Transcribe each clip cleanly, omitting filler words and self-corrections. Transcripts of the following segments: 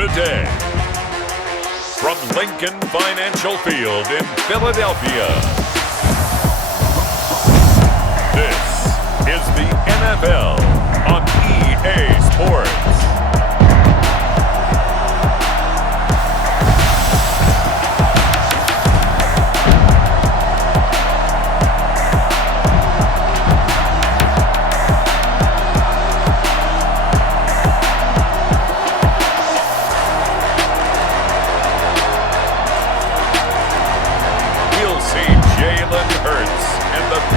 today. From Lincoln Financial Field in Philadelphia, this is the NFL on EA Sports.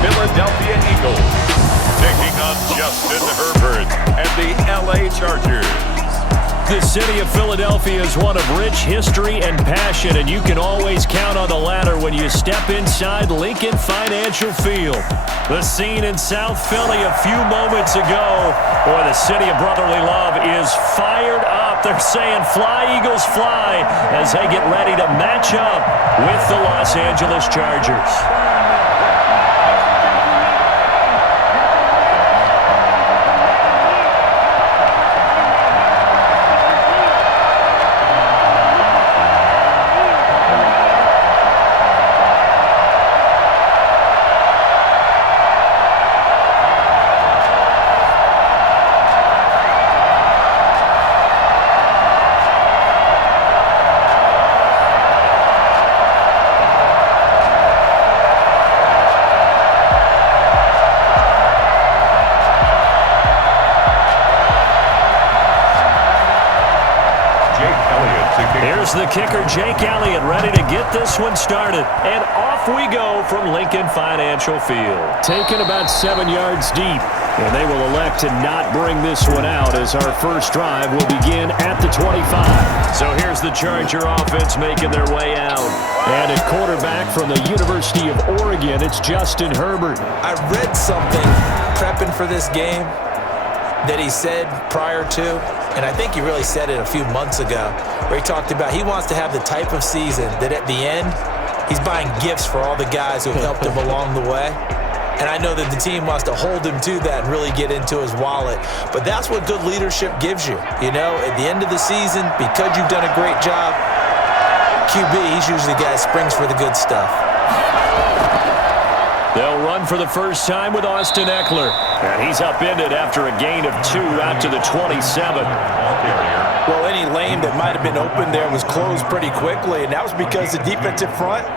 Philadelphia Eagles taking on Justin Herbert and the LA Chargers. The city of Philadelphia is one of rich history and passion, and you can always count on the latter when you step inside Lincoln Financial Field. The scene in South Philly a few moments ago, where the city of brotherly love is fired up. They're saying, "Fly, Eagles, fly," as they get ready to match up with the Los Angeles Chargers. Here's the kicker, Jake Elliott, ready to get this one started. And off we go from Lincoln Financial Field. Taken about 7 yards deep. And they will elect to not bring this one out as our first drive will begin at the 25. So here's the Charger offense making their way out. And at quarterback from the University of Oregon, it's Justin Herbert. I read something prepping for this game that he said prior to, and I think he really said it a few months ago, where he talked about he wants to have the type of season that at the end, he's buying gifts for all the guys who helped him along the way. And I know that the team wants to hold him to that and really get into his wallet. But that's what good leadership gives you. You know, at the end of the season, because you've done a great job, QB, he's usually the guy that springs for the good stuff. They'll run for the first time with Austin Eckler. And he's upended after a gain of 2 out to the 27. Well, any lane that might have been open there was closed pretty quickly, and that was because the defensive front,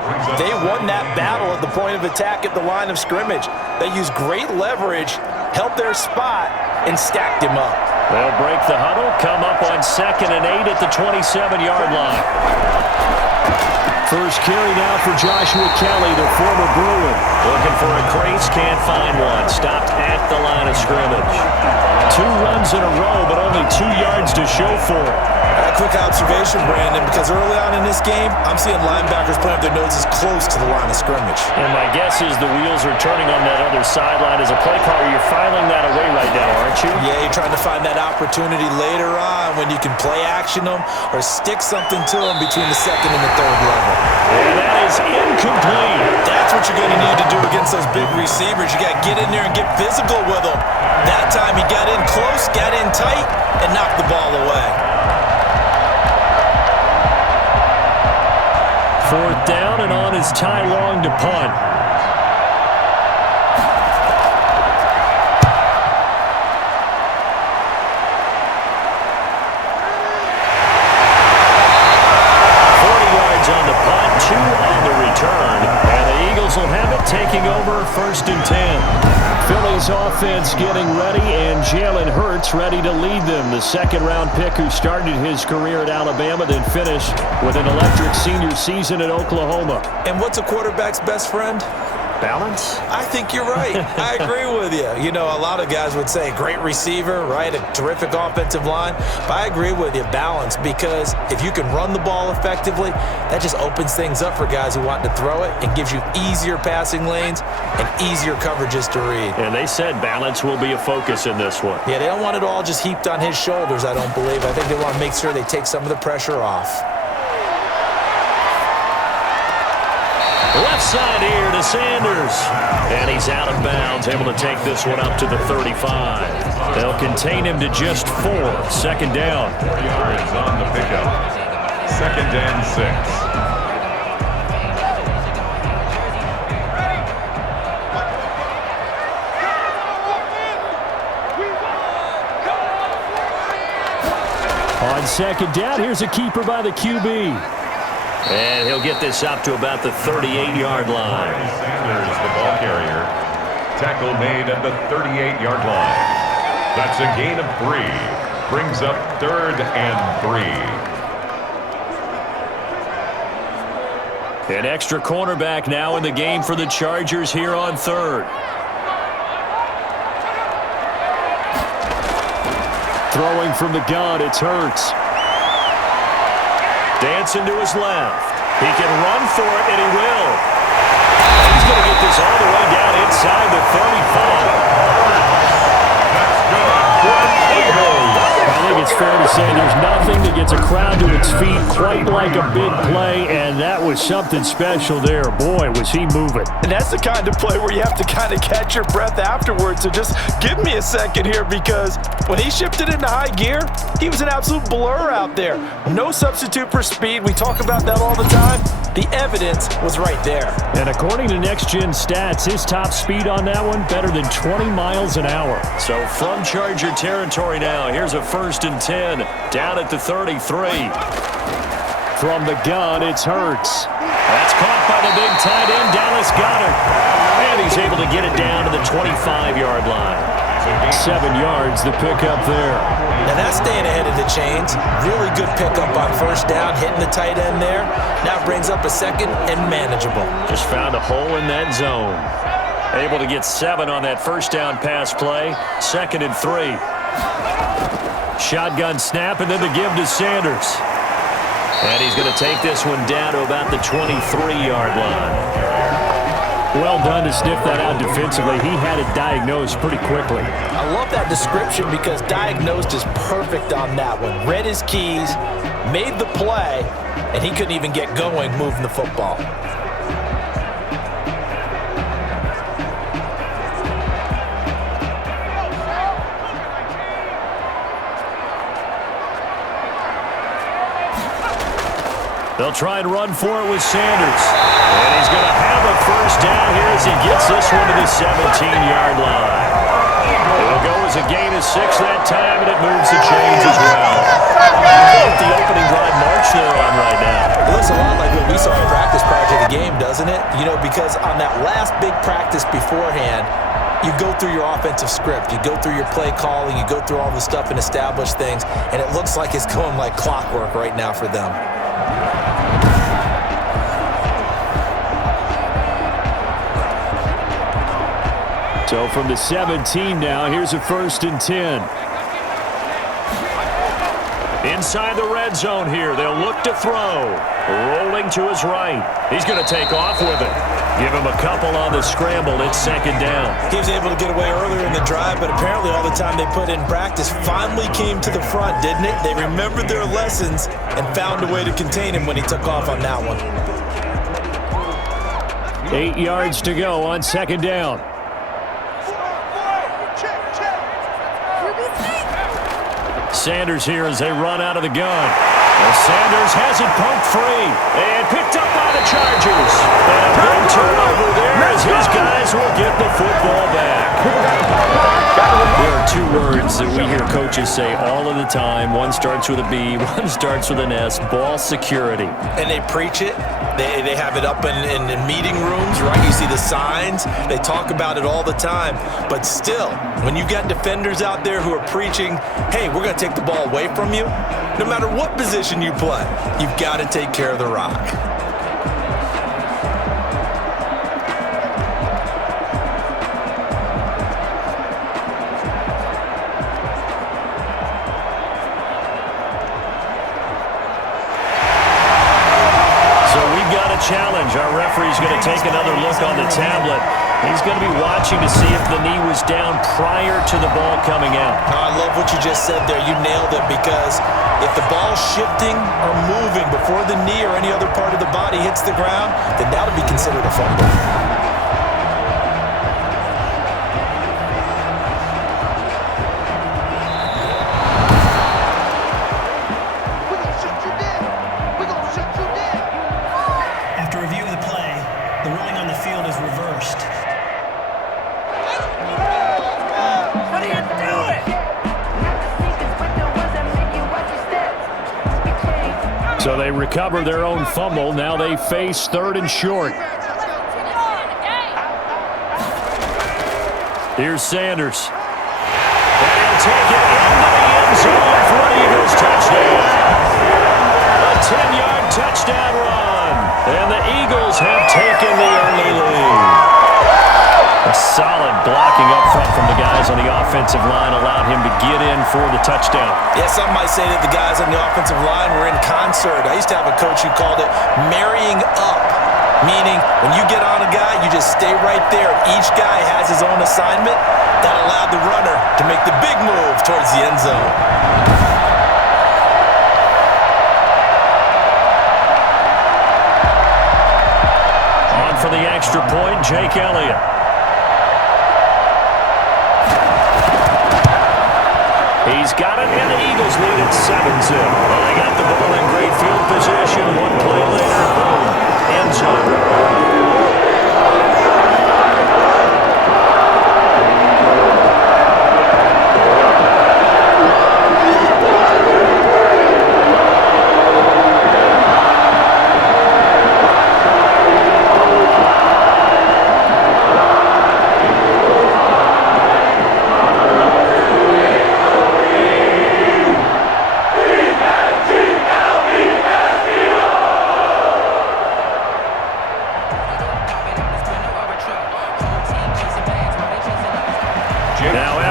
they won that battle at the point of attack at the line of scrimmage. They used great leverage, held their spot, and stacked him up. They'll break the huddle, come up on 2nd and 8 at the 27-yard line. First carry now for Joshua Kelly, the former Bruin. Looking for a crease, can't find one. Stopped at the line of scrimmage. 2 runs in a row, but only 2 yards to show for it. A quick observation, Brandon, because early on in this game, I'm seeing linebackers putting up their noses close to the line of scrimmage. And my guess is the wheels are turning on that other sideline as a play caller. You're filing that away right now, aren't you? Yeah, you're trying to find that opportunity later on when you can play action them or stick something to them between the 2nd and the 3rd level. And that is incomplete. That's what you're going to need to do against those big receivers. You got to get in there and get physical with them. That time he got in close, got in tight, and knocked the ball away. 4th down, and on is Ty Long to punt. Will have it, taking over 1st and 10. Philly's offense getting ready, and Jalen Hurts ready to lead them. The 2nd-round pick who started his career at Alabama, then finished with an electric senior season at Oklahoma. And what's a quarterback's best friend? Balance? I think you're right. I agree with you. You know, a lot of guys would say great receiver, right? A terrific offensive line. But I agree with you, balance, because if you can run the ball effectively, that just opens things up for guys who want to throw it and gives you easier passing lanes and easier coverages to read. And they said balance will be a focus in this one. Yeah, they don't want it all just heaped on his shoulders, I don't believe. I think they want to make sure they take some of the pressure off. Left side here to Sanders. And he's out of bounds, able to take this one up to the 35. They'll contain him to just 4. Second down. 4 yards on the pickup. 2nd and 6. On second down, here's a keeper by the QB. And he'll get this up to about the 38-yard line. Sanders, the ball carrier. Tackle made at the 38-yard line. That's a gain of 3. Brings up 3rd and 3. An extra cornerback now in the game for the Chargers here on 3rd. Throwing from the gun, it's Hurts. Dancing to his left. He can run for it, and he will. He's going to get this all the way down inside the 35. That's good. I think it's fair to say there's nothing that gets a crowd to its feet quite like a big play, and that was something special there. Boy, was he moving. And that's the kind of play where you have to kind of catch your breath afterwards. So just give me a second here, because when he shifted into high gear, he was an absolute blur out there. No substitute for speed. We talk about that all the time. The evidence was right there. And according to Next Gen Stats, his top speed on that one, better than 20 miles an hour. So from Charger territory now, here's a 1st and 10, down at the 33. From the gun, it's Hurts. That's caught by the big tight end, Dallas Goedert. And he's able to get it down to the 25-yard line. 7 yards, the pickup there. Now that's staying ahead of the chains. Really good pickup on 1st down, hitting the tight end there. Now brings up a 2nd and manageable. Just found a hole in that zone. Able to get 7 on that 1st down pass play. 2nd and 3. Shotgun snap, and then the give to Sanders. And he's going to take this one down to about the 23-yard line. Well done to sniff that out defensively. He had it diagnosed pretty quickly. I love that description, because diagnosed is perfect on that one. Read his keys, made the play, and he couldn't even get going moving the football. They'll try and run for it with Sanders. And he's going to have a 1st down here as he gets this one to the 17-yard line. It'll go as a gain of 6 that time, and it moves the chains as well. What the opening drive march they're on right now. It looks a lot like what we saw in practice prior to the game, doesn't it? You know, because on that last big practice beforehand, you go through your offensive script, you go through your play calling, you go through all the stuff and establish things, and it looks like it's going like clockwork right now for them. So from the 17 now, here's a 1st and 10. Inside the red zone here, they'll look to throw. Rolling to his right. He's going to take off with it. Give him a couple on the scramble. It's 2nd down. He was able to get away earlier in the drive, but apparently all the time they put in practice finally came to the front, didn't it? They remembered their lessons and found a way to contain him when he took off on that one. 8 yards to go on 2nd down. Sanders here as they run out of the gun. Well, Sanders has it pumped free and picked up by the Chargers. And a big turnover there as his guys will get the football back. There are 2 words that we hear coaches say all of the time. One starts with a B, one starts with an S, ball security. And they preach it. They have it up in meeting rooms, right? You see the signs. They talk about it all the time. But still, when you got defenders out there who are preaching, hey, we're going to take the ball away from you, no matter what position you play, you've got to take care of the rock. Challenge. Our referee's going to take another look on the tablet. He's going to be watching to see if the knee was down prior to the ball coming out. I love what you just said there. You nailed it, because if the ball's shifting or moving before the knee or any other part of the body hits the ground, then that would be considered a fumble. So they recover their own fumble. Now they face 3rd and short. Here's Sanders. And he'll take it into the end zone for an Eagles touchdown. A 10-yard touchdown run. And the Eagles have taken the early lead. A solid blocking up front from the guys on the offensive line allowed him to get in for the touchdown. Yeah, some might say that the guys on the offensive line were in concert. I used to have a coach who called it marrying up, meaning when you get on a guy, you just stay right there. Each guy has his own assignment. That allowed the runner to make the big move towards the end zone. On for the extra point, Jake Elliott. He's got it, and the Eagles lead at 7-0. Well, they got the ball in great field position. One play later, boom, end zone.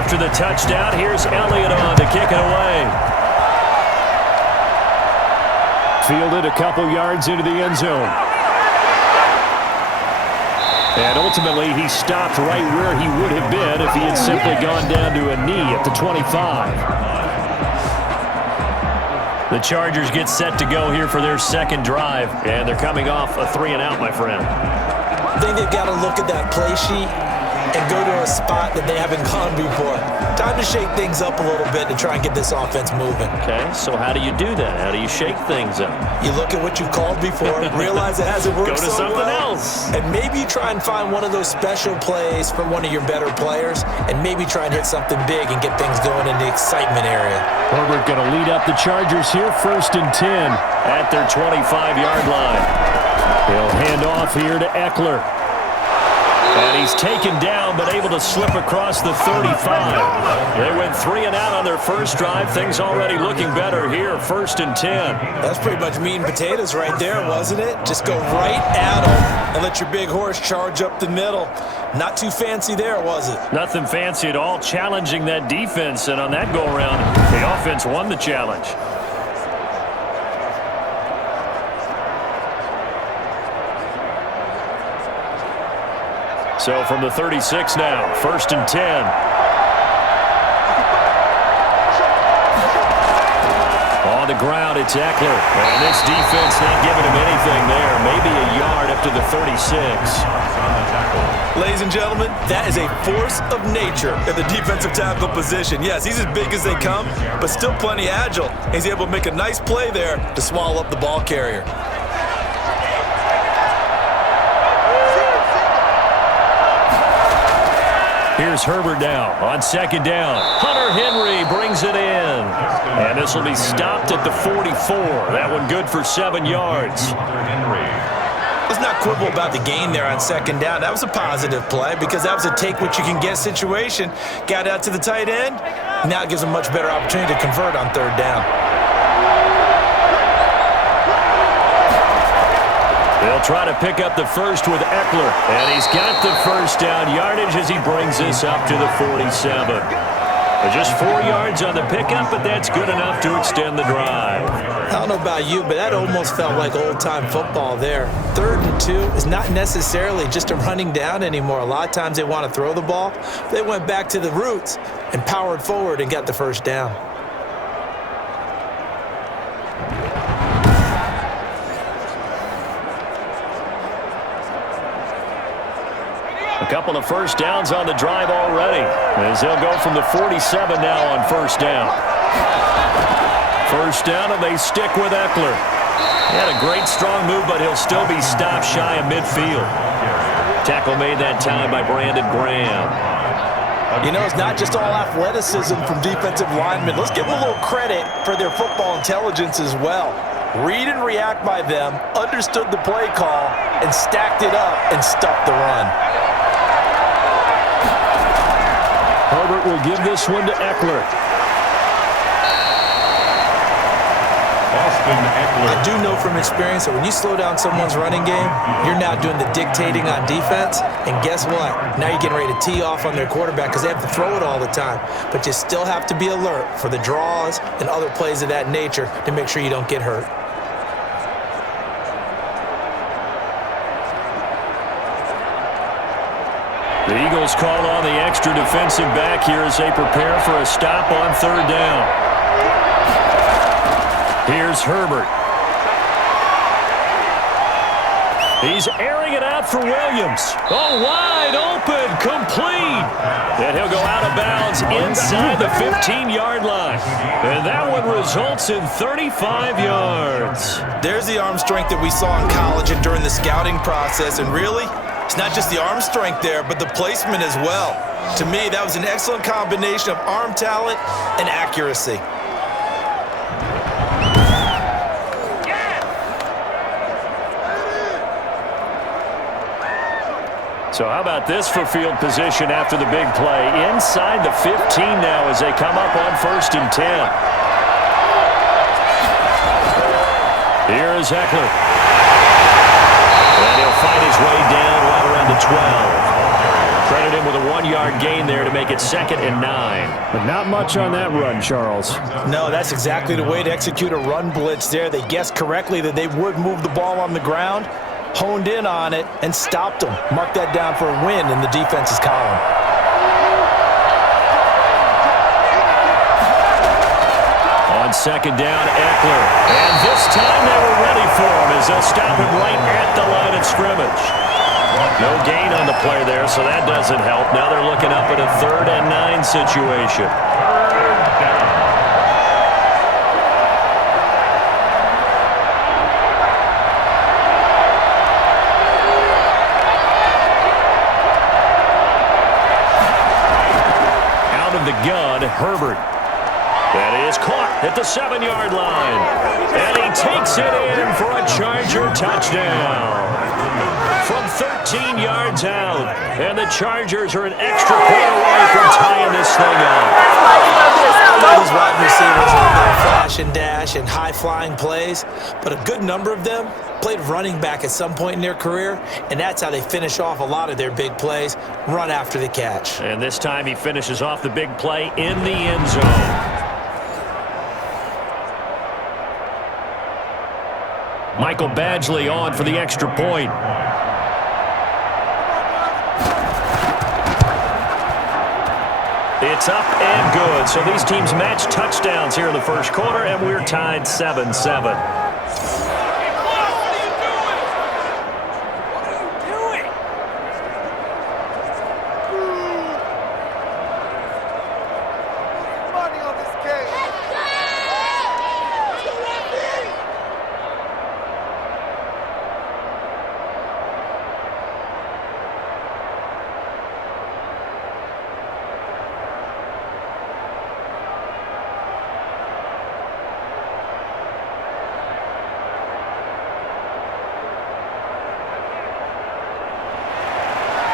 After the touchdown, here's Elliott on to kick it away. Fielded a couple yards into the end zone. And ultimately, he stopped right where he would have been if he had simply gone down to a knee at the 25. The Chargers get set to go here for their second drive, and they're coming off a 3-and-out, my friend. I think they've got to look at that play sheet and go to a spot that they haven't gone before. Time to shake things up a little bit to try and get this offense moving. Okay, so how do you do that? How do you shake things up? You look at what you called before, realize it hasn't worked so well. Go to something else. And maybe you try and find one of those special plays from one of your better players, and maybe try and hit something big and get things going in the excitement area. Herbert going to lead up the Chargers here, 1st and 10 at their 25-yard line. He'll hand off here to Eckler. And he's taken down, but able to slip across the 35. They went 3-and-out on their first drive. Things already looking better here, 1st and 10. That's pretty much meat and potatoes right there, wasn't it? Just go right at them and let your big horse charge up the middle. Not too fancy there, was it? Nothing fancy at all, challenging that defense. And on that go-around, the offense won the challenge. So from the 36 now, 1st and 10. On the ground, it's Eckler. And this defense not giving him anything there. Maybe a yard up to the 36. Ladies and gentlemen, that is a force of nature in the defensive tackle position. Yes, he's as big as they come, but still plenty agile. He's able to make a nice play there to swallow up the ball carrier. Here's Herbert now on 2nd down. Hunter Henry brings it in. And this will be stopped at the 44. That one good for 7 yards. Let's not quibble about the gain there on 2nd down. That was a positive play because that was a take-what-you-can-get situation. Got out to the tight end. Now it gives them a much better opportunity to convert on 3rd down. They'll try to pick up the first with Eckler. And he's got the first down yardage as he brings this up to the 47. Just 4 yards on the pickup, but that's good enough to extend the drive. I don't know about you, but that almost felt like old-time football there. 3rd and 2 is not necessarily just a running down anymore. A lot of times they want to throw the ball. They went back to the roots and powered forward and got the first down. A couple of first downs on the drive already, as they'll go from the 47 now on 1st down. 1st down, and they stick with Eckler. He had a great strong move, but he'll still be stopped shy of midfield. Tackle made that time by Brandon Graham. You know, it's not just all athleticism from defensive linemen. Let's give them a little credit for their football intelligence as well. Read and react by them, understood the play call, and stacked it up and stuffed the run. Herbert will give this one to Eckler. Eckler. I do know from experience that when you slow down someone's running game, you're now doing the dictating on defense. And guess what? Now you're getting ready to tee off on their quarterback because they have to throw it all the time. But you still have to be alert for the draws and other plays of that nature to make sure you don't get hurt. The Eagles call on the extra defensive back here as they prepare for a stop on third down. Here's Herbert. He's airing it out for Williams. Oh, wide open, complete. And he'll go out of bounds inside the 15-yard line. And that one results in 35 yards. There's the arm strength that we saw in college and during the scouting process. And really, it's not just the arm strength there, but the placement as well. To me, that was an excellent combination of arm talent and accuracy. So how about this for field position after the big play? Inside the 15 now as they come up on 1st and 10. Here is Eckler. And he'll fight his way down right around the 12. Credit him with a 1-yard gain there to make it 2nd and 9. But not much on that run, Charles. No, that's exactly the way to execute a run blitz there. They guessed correctly that they would move the ball on the ground, honed in on it, and stopped them. Mark that down for a win in the defense's column. On 2nd down, Eckler. And this time they were ready for him as they'll stop him right at the line of scrimmage. No gain on the play there, so that doesn't help. Now they're looking up at a 3rd and 9 situation. The gun, Herbert. That is caught at the 7-yard line. And he takes it in for a Charger touchdown. From 13 yards out. And the Chargers are an extra point away from tying this thing up. These wide receivers are about flash and dash and high-flying plays, but a good number of them played running back at some point in their career, and that's how they finish off a lot of their big plays, run after the catch. And this time he finishes off the big play in the end zone. Michael Badgley on for the extra point. It's up and good. So these teams match touchdowns here in the first quarter, and we're tied 7-7.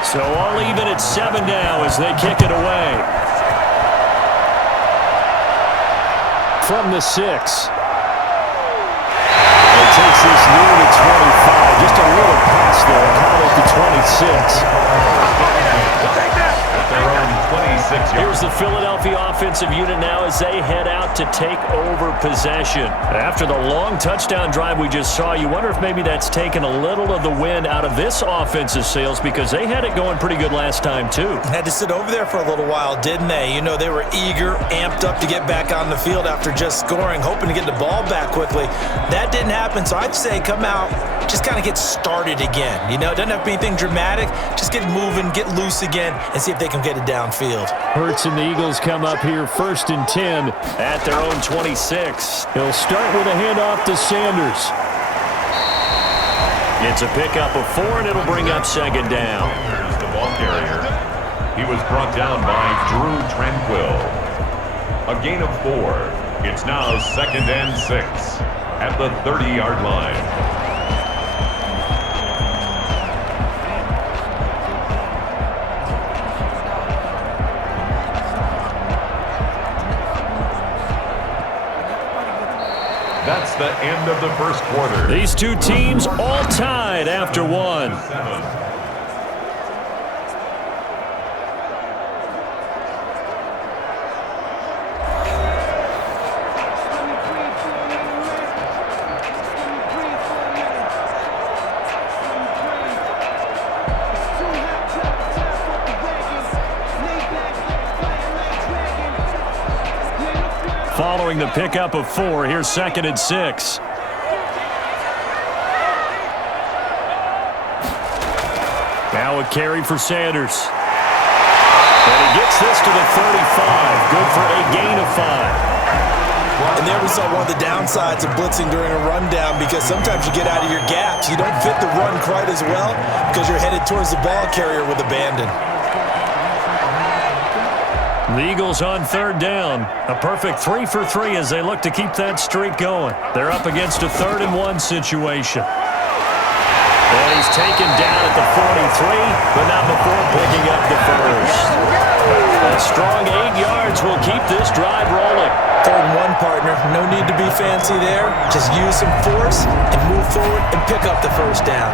So all even at 7 now as they kick it away. From the 6. It takes this near the 25. Just a little pass there. Call it the 26. Their own 26 yards. Here's the Philadelphia offensive unit now as they head out to take over possession. After the long touchdown drive we just saw, you wonder if maybe that's taken a little of the wind out of this offensive sails because they had it going pretty good last time too. Had to sit over there for a little while, didn't they? You know, they were eager, amped up to get back on the field after just scoring, hoping to get the ball back quickly. That didn't happen, so I'd say come out, just kind of get started again. You know, it doesn't have to be anything dramatic. Just get moving, get loose again, and see if they can get it downfield. Hurts and the Eagles come up here 1st and 10 at their own 26. He'll start with a handoff to Sanders. It's a pickup of 4, and it'll bring up 2nd down. Here's the ball carrier. He was brought down by Drew Tranquill. A gain of 4. It's now 2nd and 6. at the 30-yard line. That's the end of the first quarter. These two teams all tied after one. Following the pickup of 4, here's 2nd and 6. Now a carry for Sanders. And he gets this to the 35. Good for a gain of 5. And there we saw one of the downsides of blitzing during a rundown, because sometimes you get out of your gaps. You don't fit the run quite as well because you're headed towards the ball carrier with abandon. The Eagles on 3rd down. A perfect 3 for 3 as they look to keep that streak going. They're up against a 3rd and 1 situation. And he's taken down at the 43, but not before picking up the first. A strong 8 yards will keep this drive rolling. 3rd and 1, partner. No need to be fancy there. Just use some force and move forward and pick up the first down.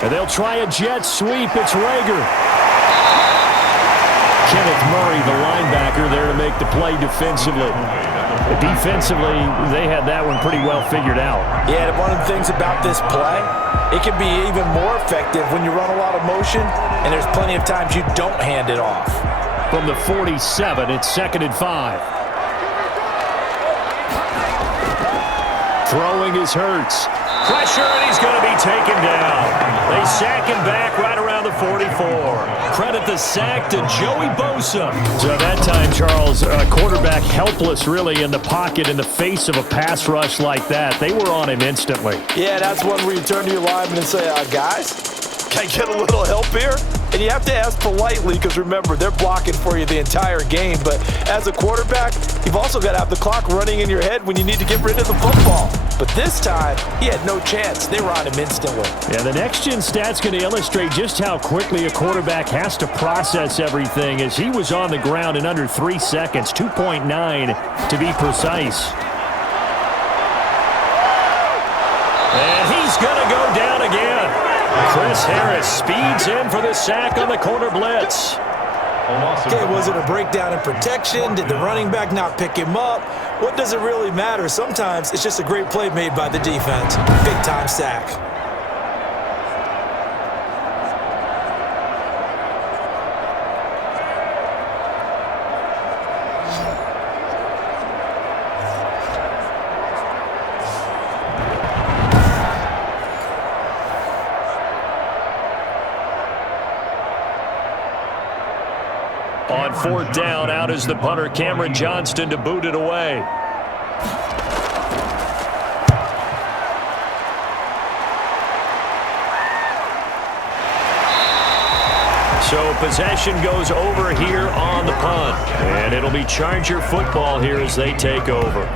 And they'll try a jet sweep. It's Rager. Kenneth Murray, the linebacker, there to make the play defensively. Defensively, they had that one pretty well figured out. Yeah, and one of the things about this play, it can be even more effective when you run a lot of motion, and there's plenty of times you don't hand it off. From the 47, it's 2nd and 5. Throwing is Hurts. Pressure, and he's going to be taken down. They sack him back right around the 44. Credit the sack to Joey Bosa. So that time, Charles, quarterback helpless really in the pocket in the face of a pass rush like that. They were on him instantly. Yeah, that's one where you turn to your lineman and say, guys, can I get a little help here? And you have to ask politely because, remember, they're blocking for you the entire game. But as a quarterback, you've also got to have the clock running in your head when you need to get rid of the football. But this time, he had no chance. They were on him instantly. Yeah, the next-gen stat's going to illustrate just how quickly a quarterback has to process everything, as he was on the ground in under 3 seconds, 2.9 to be precise. And he's going to go down again. Chris Harris speeds in for the sack on the corner blitz. Okay, was it a breakdown in protection? Did the running back not pick him up? What does it really matter? Sometimes it's just a great play made by the defense. Big-time sack. On 4th down, out is the punter, Cameron Johnston, to boot it away. So possession goes over here on the punt. And it'll be Charger football here as they take over.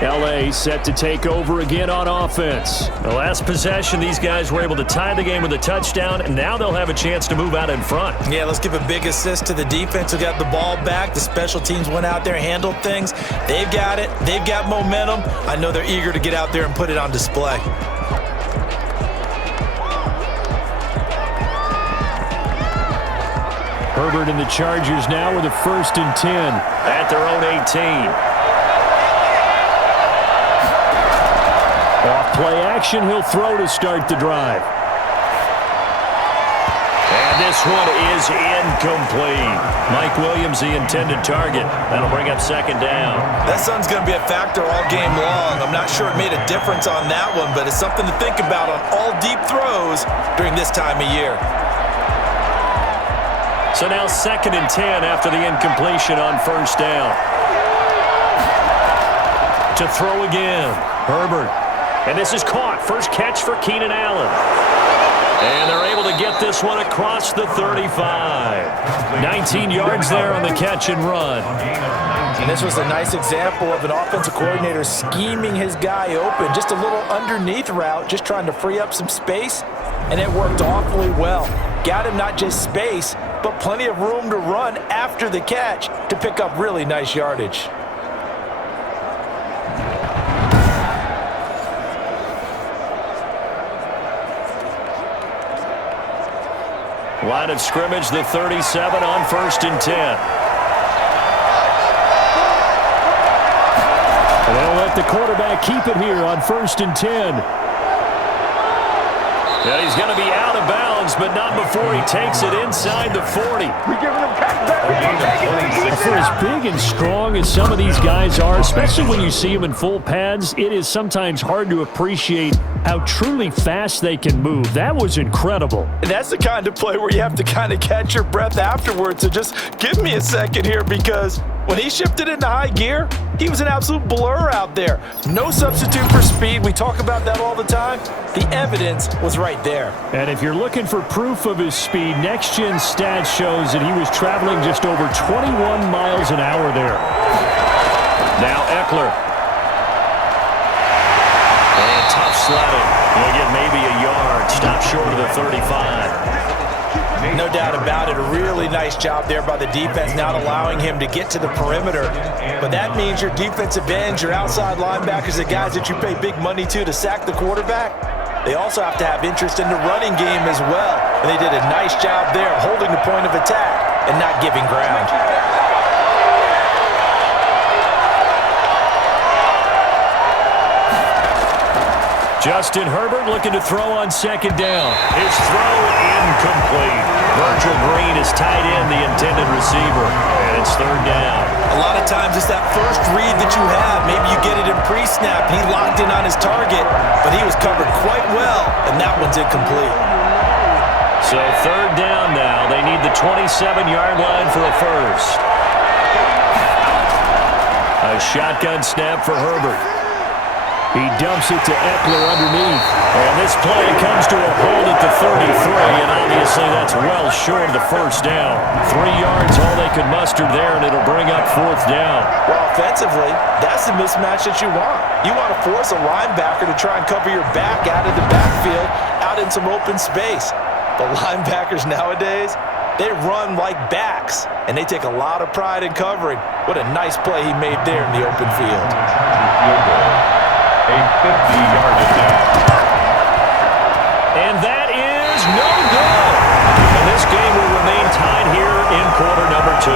L.A. set to take over again on offense. The last possession, these guys were able to tie the game with a touchdown, and now they'll have a chance to move out in front. Yeah, let's give a big assist to the defense who got the ball back. The special teams went out there and handled things. They've got it. They've got momentum. I know they're eager to get out there and put it on display. Herbert and the Chargers now with a 1st and 10 at their own 18. Off play action, he'll throw to start the drive. And this one is incomplete. Mike Williams, the intended target. That'll bring up 2nd down. That sun's going to be a factor all game long. I'm not sure it made a difference on that one, but it's something to think about on all deep throws during this time of year. So now 2nd and 10 after the incompletion on first down. To throw again, Herbert. And this is caught. First catch for Keenan Allen. And they're able to get this one across the 35. 19 yards there on the catch and run. And this was a nice example of an offensive coordinator scheming his guy open. Just a little underneath route, just trying to free up some space. And it worked awfully well. Got him not just space, but plenty of room to run after the catch to pick up really nice yardage. Line of scrimmage, the 37 on 1st and 10. And they'll let the quarterback keep it here on 1st and 10. Yeah, he's going to be out of bounds, but not before he takes it inside the 40. For as big and strong as some of these guys are, especially when you see them in full pads, it is sometimes hard to appreciate how truly fast they can move. That was incredible. And that's the kind of play where you have to kind of catch your breath afterwards. So just give me a second here, because when he shifted into high gear, he was an absolute blur out there. No substitute for speed. We talk about that all the time. The evidence was right there. And if you're looking for proof of his speed, Next Gen Stats shows that he was traveling just over 21 miles an hour there. Now Eckler. And tough sledding. He'll get maybe a yard. Stop short of the 35. No doubt about it. A really nice job there by the defense, not allowing him to get to the perimeter. But that means your defensive ends, your outside linebackers, the guys that you pay big money to sack the quarterback, they also have to have interest in the running game as well. And they did a nice job there of holding the point of attack and not giving ground. Justin Herbert looking to throw on 2nd down. His throw incomplete. Virgil Green is tied in, the intended receiver. And it's 3rd down. A lot of times it's that first read that you have. Maybe you get it in pre-snap. He locked in on his target, but he was covered quite well, and that one's incomplete. So 3rd down now. They need the 27-yard line for a first. A shotgun snap for Herbert. He dumps it to Eckler underneath. And this play comes to a hold at the 33, and obviously that's well short of the first down. 3 yards, all they could muster there, and it'll bring up 4th down. Well, offensively, that's the mismatch that you want. You want to force a linebacker to try and cover your back out of the backfield, out in some open space. But linebackers nowadays, they run like backs, and they take a lot of pride in covering. What a nice play he made there in the open field. A 50-yard attempt. And that is no good. And this game will remain tied here in quarter number 2.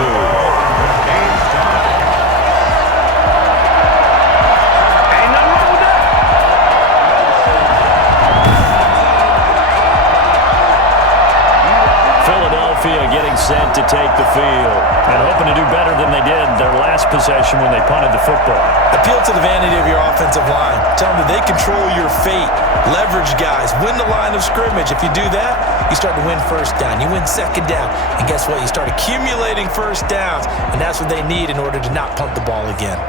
Philadelphia getting set to take the field and hoping to do better than they did their last possession when they punted the football. Appeal to the vanity of your offensive line. Tell them that they control your fate. Leverage guys. Win the line of scrimmage. If you do that, you start to win 1st down. You win 2nd down. And guess what? You start accumulating 1st downs. And that's what they need in order to not punt the ball again.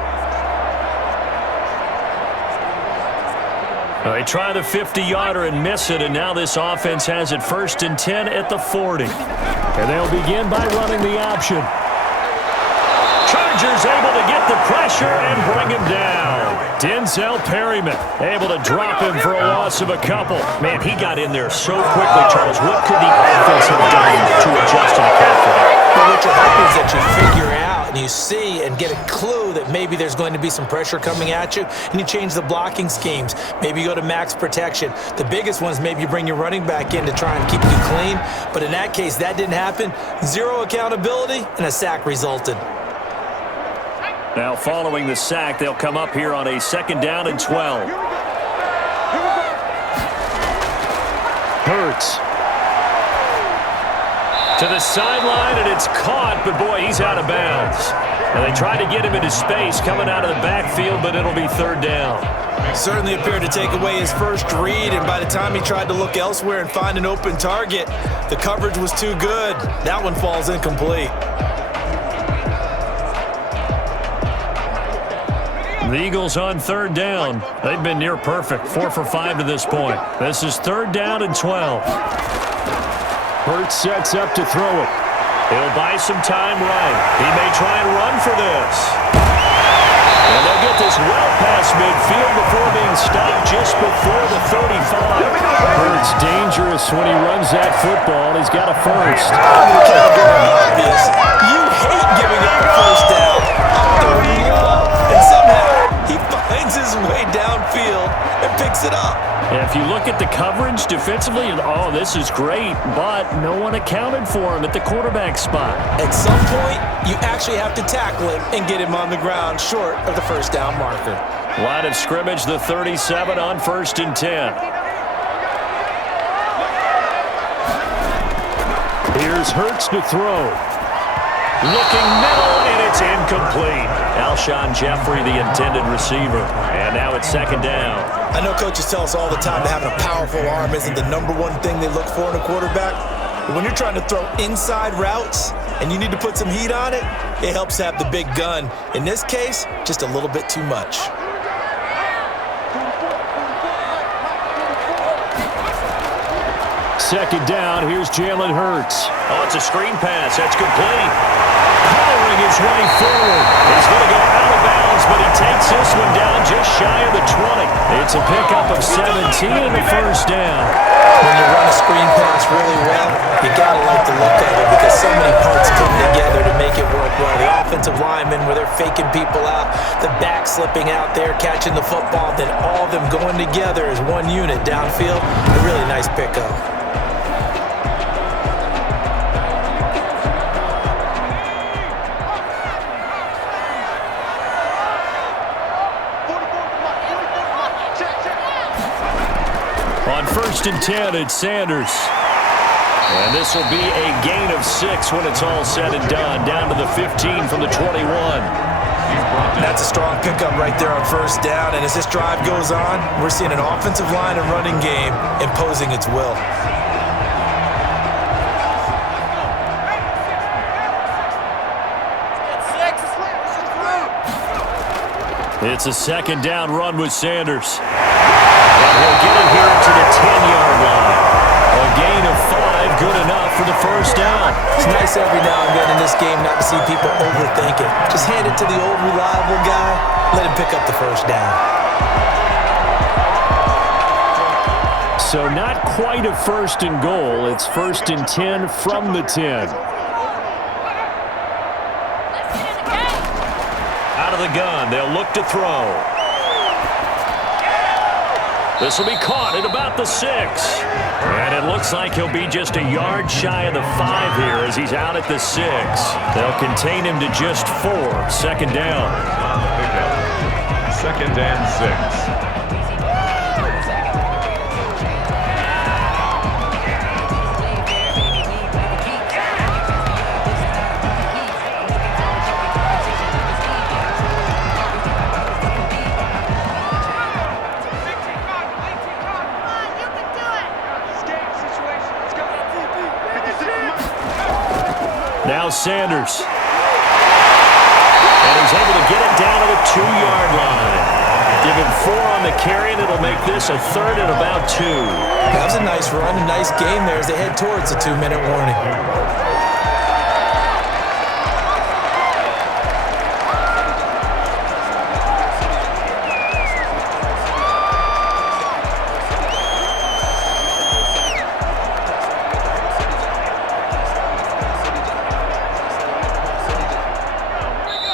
They try the 50-yarder and miss it, and now this offense has it 1st and 10 at the 40. And they'll begin by running the option. Chargers able to get the pressure and bring him down. Denzel Perryman able to drop him for a loss of a couple. Man, he got in there so quickly, Charles. What could the offense have done to adjust and account for that? Well, what you're hoping is that you figure out and you see and get a clue that maybe there's going to be some pressure coming at you, and you change the blocking schemes. Maybe you go to max protection. The biggest ones, maybe you bring your running back in to try and keep you clean. But in that case, that didn't happen. 0 accountability, and a sack resulted. Now, following the sack, they'll come up here on a 2nd down and 12. Hurts. To the sideline, and it's caught, but boy, he's out of bounds. And they tried to get him into space coming out of the backfield, but it'll be third down. Certainly appeared to take away his first read, and by the time he tried to look elsewhere and find an open target, the coverage was too good. That one falls incomplete. The Eagles on third down. They've been near perfect, 4 for 5 to this point. This is third down and 12. Hurts sets up to throw it. He'll buy some time right. He may try and run for this. And they'll get this well past midfield before being stopped just before the 35. Hurts dangerous when he runs that football, and he's got a first. Obvious. You hate giving up a first down. And somehow he finds his way downfield and picks it up. And if you look at the coverage defensively, oh, this is great, but no one accounted for him at the quarterback spot. At some point, you actually have to tackle him and get him on the ground short of the first down marker. Line of scrimmage, the 37 on 1st and 10. Here's Hurts to throw. Looking middle, and it's incomplete. Alshon Jeffrey, the intended receiver. And now it's second down. I know coaches tell us all the time that having a powerful arm isn't the number one thing they look for in a quarterback. But when you're trying to throw inside routes and you need to put some heat on it, it helps to have the big gun. In this case, just a little bit too much. Second down, here's Jalen Hurts. Oh, it's a screen pass. That's complete. Powering his way forward. He's going to go out of bounds, but he takes this one down just shy of the 20. It's a pickup of 17 and the first down. When you run a screen pass really well, you got to like the look of it because so many parts come together to make it work well. The offensive linemen, where they're faking people out, the back slipping out there, catching the football, then all of them going together as one unit downfield. A really nice pickup. On 1st and 10, it's Sanders. And this will be a gain of 6 when it's all said and done. Down to the 15 from the 21. That's a strong pickup right there on first down. And as this drive goes on, we're seeing an offensive line and running game imposing its will. It's a second down run with Sanders. And he'll get it here to the 10-yard line. A gain of 5, good enough for the first down. It's nice every now and then in this game not to see people overthink it. Just hand it to the old reliable guy. Let him pick up the first down. So not quite a first and goal. It's 1st and 10 from the 10. Out of the gun, they'll look to throw. This will be caught at about the 6. And it looks like he'll be just a yard shy of the 5 here as he's out at the 6. They'll contain him to just 4. Second down. Second and 6. Now Sanders. And he's able to get it down to the 2-yard line. Give him 4 on the carry, and it'll make this a 3rd and about 2. That was a nice run, a nice game there as they head towards the 2-minute warning.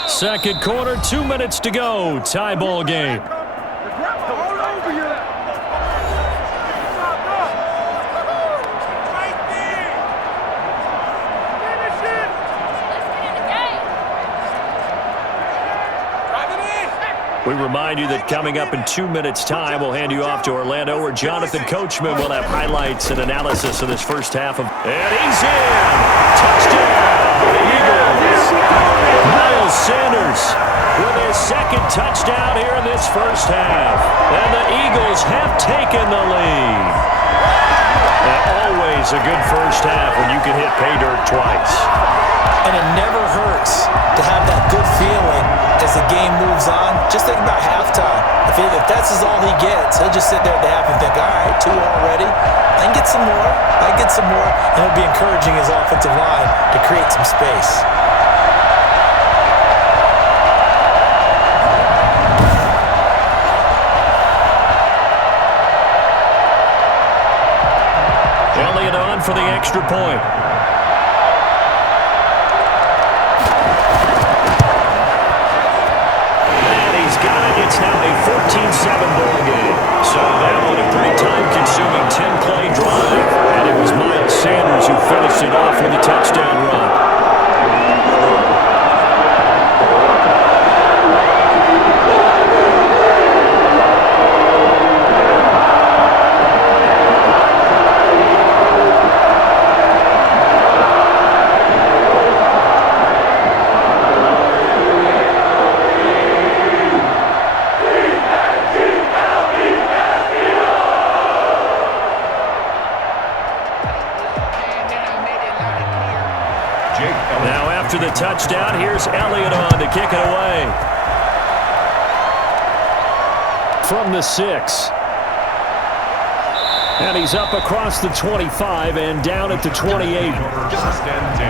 Second quarter, 2 minutes to go. Tie ball game. We We remind you that coming up in 2 minutes' time, we'll hand you off to Orlando, where Jonathan Coachman will have highlights and analysis of this first half of. And he's in! Touchdown, Eagles! Miles Sanders with his second touchdown here in this first half. And the Eagles have taken the lead. Always a good first half when you can hit pay dirt twice. And it never hurts to have that good feeling as the game moves on. Just think about halftime. If that's all he gets, he'll just sit there at the half and think, all right, 2 already. I can get some more. I can get some more. And he'll be encouraging his offensive line to create some space. Elliott on for the extra point. It's now a 14-7 ball game. So that one a pretty time-consuming 10-play drive. And it was Miles Sanders who finished it off with a touchdown run. After the touchdown, here's Elliott on to kick it away. From the 6. And he's up across the 25 and down at the 28. First and 10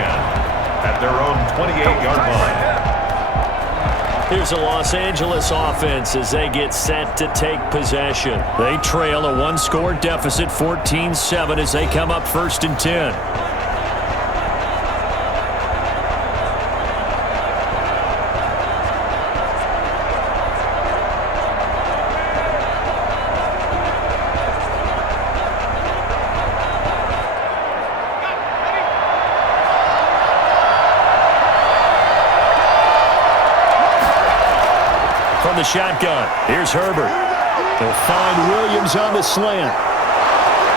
at their own 28-yard line. Here's a Los Angeles offense as they get set to take possession. They trail a 1-score deficit, 14-7, as they come up 1st and 10. The shotgun. Here's Herbert. They'll find Williams on the slant.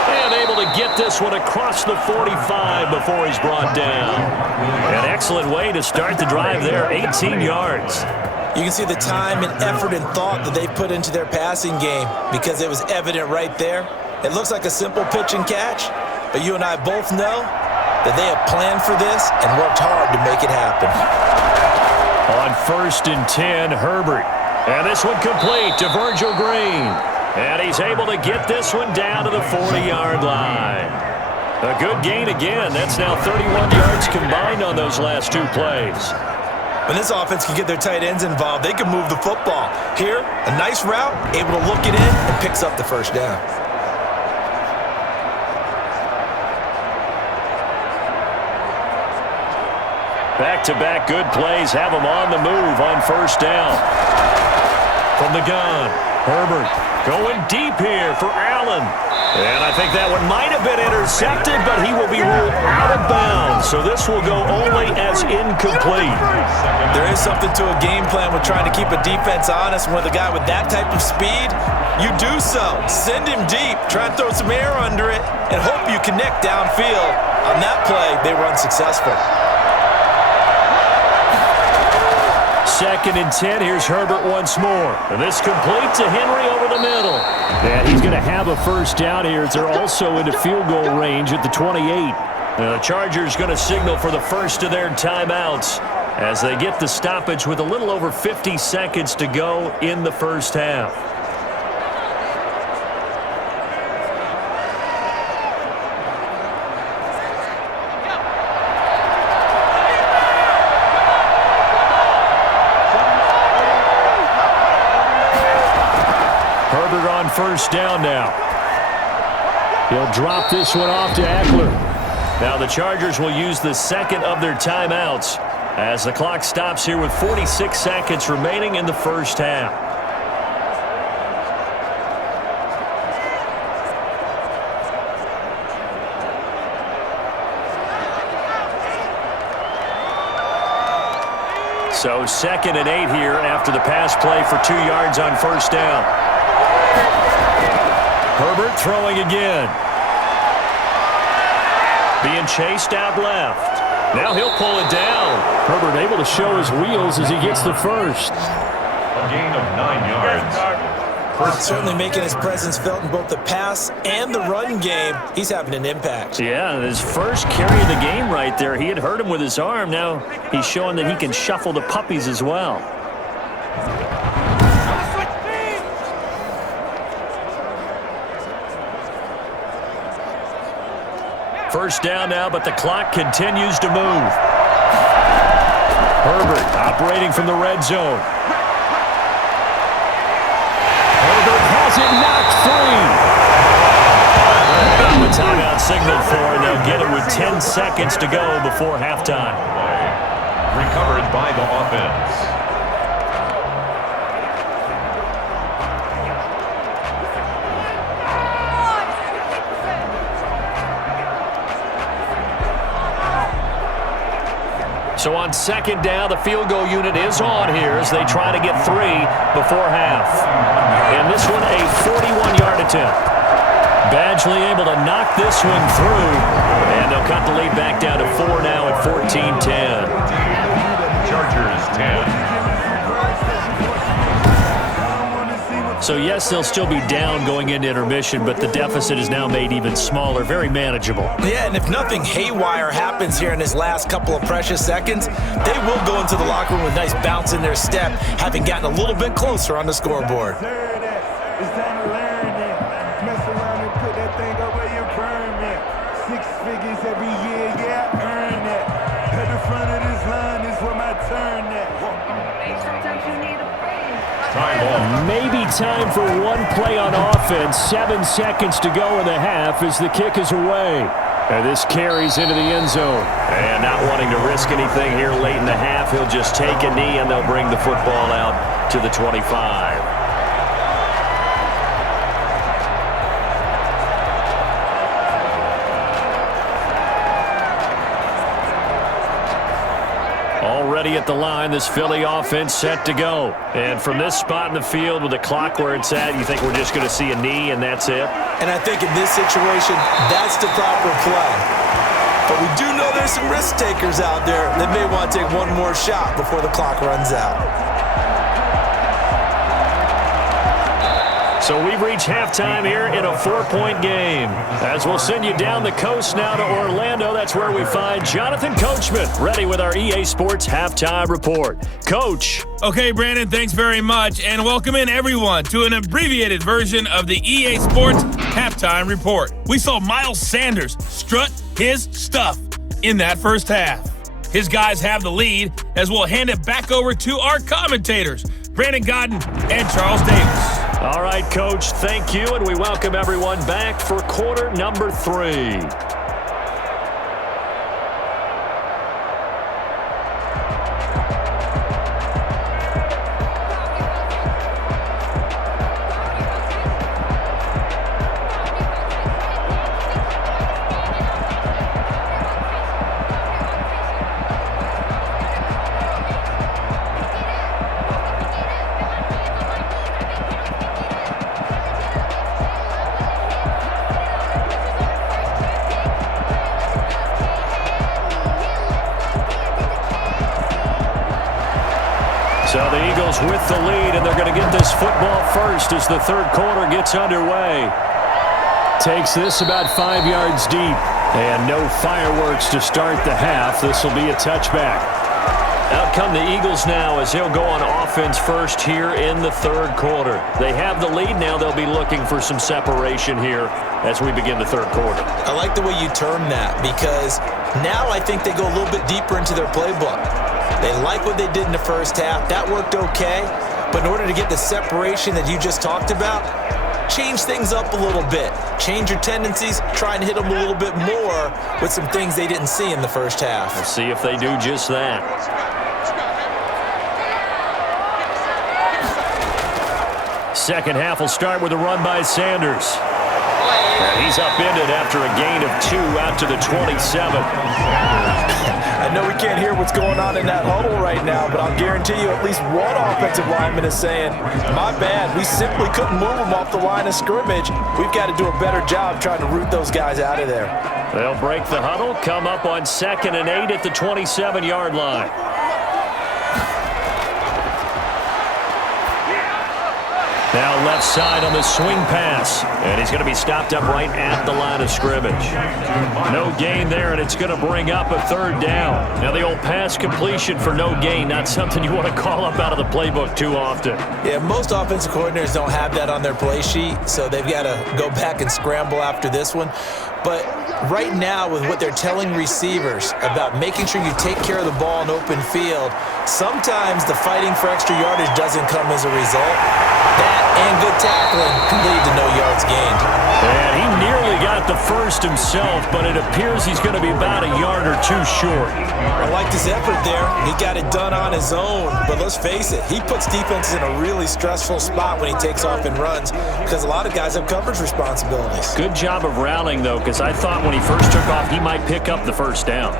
And able to get this one across the 45 before he's brought down. An excellent way to start the drive there, 18 yards. You can see the time and effort and thought that they put into their passing game because it was evident right there. It looks like a simple pitch and catch, but you and I both know that they have planned for this and worked hard to make it happen. On 1st and 10, Herbert. And this one complete to Virgil Green. And he's able to get this one down to the 40-yard line. A good gain again. That's now 31 yards combined on those last 2 plays. When this offense can get their tight ends involved, they can move the football. Here, a nice route, able to look it in, and picks up the first down. Back-to-back good plays have them on the move on 1st down. From the gun, Herbert going deep here for Allen. And I think that one might have been intercepted, but he will be ruled out of bounds. So this will go only as incomplete. There is something to a game plan with trying to keep a defense honest. With a guy with that type of speed, you do so. Send him deep, try and throw some air under it, and hope you connect downfield. On that play, they were unsuccessful. 2nd and 10. Here's Herbert once more. And this complete to Henry over the middle. And he's going to have a first down here as they're also into field goal range at the 28. Now the Chargers going to signal for the first of their timeouts as they get the stoppage with a little over 50 seconds to go in the first half. First down now. He'll drop this one off to Eckler. Now the Chargers will use the second of their timeouts as the clock stops here with 46 seconds remaining in the first half. So 2nd and 8 here after the pass play for 2 yards on first down. Herbert throwing again. Being chased out left. Now he'll pull it down. Herbert able to show his wheels as he gets the first. A gain of 9 yards. Certainly making his presence felt in both the pass and the run game. He's having an impact. Yeah, his first carry of the game right there. He had hurt him with his arm. Now he's showing that he can shuffle the puppies as well. First down now, but the clock continues to move. Herbert operating from the red zone. Herbert has it knocked free. The timeout signaled for, and they'll get it with 10 seconds to go before halftime. Recovered by the offense. So on 2nd down, the field goal unit is on here as they try to get 3 before half. And this one, a 41-yard attempt. Badgley able to knock this one through, and they'll cut the lead back down to 4 now at 14-10. Chargers 10. So yes, they'll still be down going into intermission, but the deficit is now made even smaller, very manageable. Yeah, and if nothing haywire happens here in his last couple of precious seconds, they will go into the locker room with a nice bounce in their step, having gotten a little bit closer on the scoreboard. It's time to learn it. Mess around and put that thing up where you burn it. 6 figures every year, yeah, I earn it. At the front of this line is where my turn at. Sometimes you need a Time off. Maybe time for one play on offense. 7 seconds to go in the half as the kick is away. And this carries into the end zone. And not wanting to risk anything here late in the half, he'll just take a knee and they'll bring the football out to the 25. Already at the line, this Philly offense set to go. And from this spot in the field with the clock where it's at, you think we're just going to see a knee and that's it? And I think in this situation, that's the proper play. But we do know there's some risk takers out there that may want to take one more shot before the clock runs out. So we've reached halftime here in a 4-point game. As we'll send you down the coast now to Orlando, that's where we find Jonathan Coachman, ready with our EA Sports Halftime Report. Coach. Okay, Brandon, thanks very much, and welcome in everyone to an abbreviated version of the EA Sports Halftime Report. We saw Miles Sanders strut his stuff in that first half. His guys have the lead as we'll hand it back over to our commentators, Brandon Godden and Charles Davis. All right, Coach, thank you, and we welcome everyone back for quarter number 3. So the Eagles with the lead, and they're going to get this football first as the third quarter gets underway. Takes this about 5 yards deep. And no fireworks to start the half. This will be a touchback. Out come the Eagles now as they'll go on offense first here in the third quarter. They have the lead now. They'll be looking for some separation here as we begin the third quarter. I like the way you term that because now I think they go a little bit deeper into their playbook. They like what they did in the first half. That worked okay. But in order to get the separation that you just talked about, change things up a little bit. Change your tendencies. Try and hit them a little bit more with some things they didn't see in the first half. We'll see if they do just that. Second half will start with a run by Sanders. And he's upended after a gain of 2 out to the 27. I know we can't hear what's going on in that huddle right now, but I'll guarantee you at least one offensive lineman is saying, my bad, we simply couldn't move them off the line of scrimmage. We've got to do a better job trying to root those guys out of there. They'll break the huddle, come up on 2nd and 8 at the 27-yard line. Now left side on the swing pass, and he's going to be stopped up right at the line of scrimmage. No gain there, and it's going to bring up a 3rd down. Now the old pass completion for no gain, not something you want to call up out of the playbook too often. Yeah, most offensive coordinators don't have that on their play sheet, so they've got to go back and scramble after this one. But right now, with what they're telling receivers about making sure you take care of the ball in open field, sometimes the fighting for extra yardage doesn't come as a result. That and good tackling can lead to no yards gained. And he nearly got the first himself, but it appears he's going to be about a yard or 2 short. I like his effort there. He got it done on his own. But let's face it, he puts defenses in a really stressful spot when he takes off and runs because a lot of guys have coverage responsibilities. Good job of rallying, though, because I thought when he first took off, he might pick up the first down.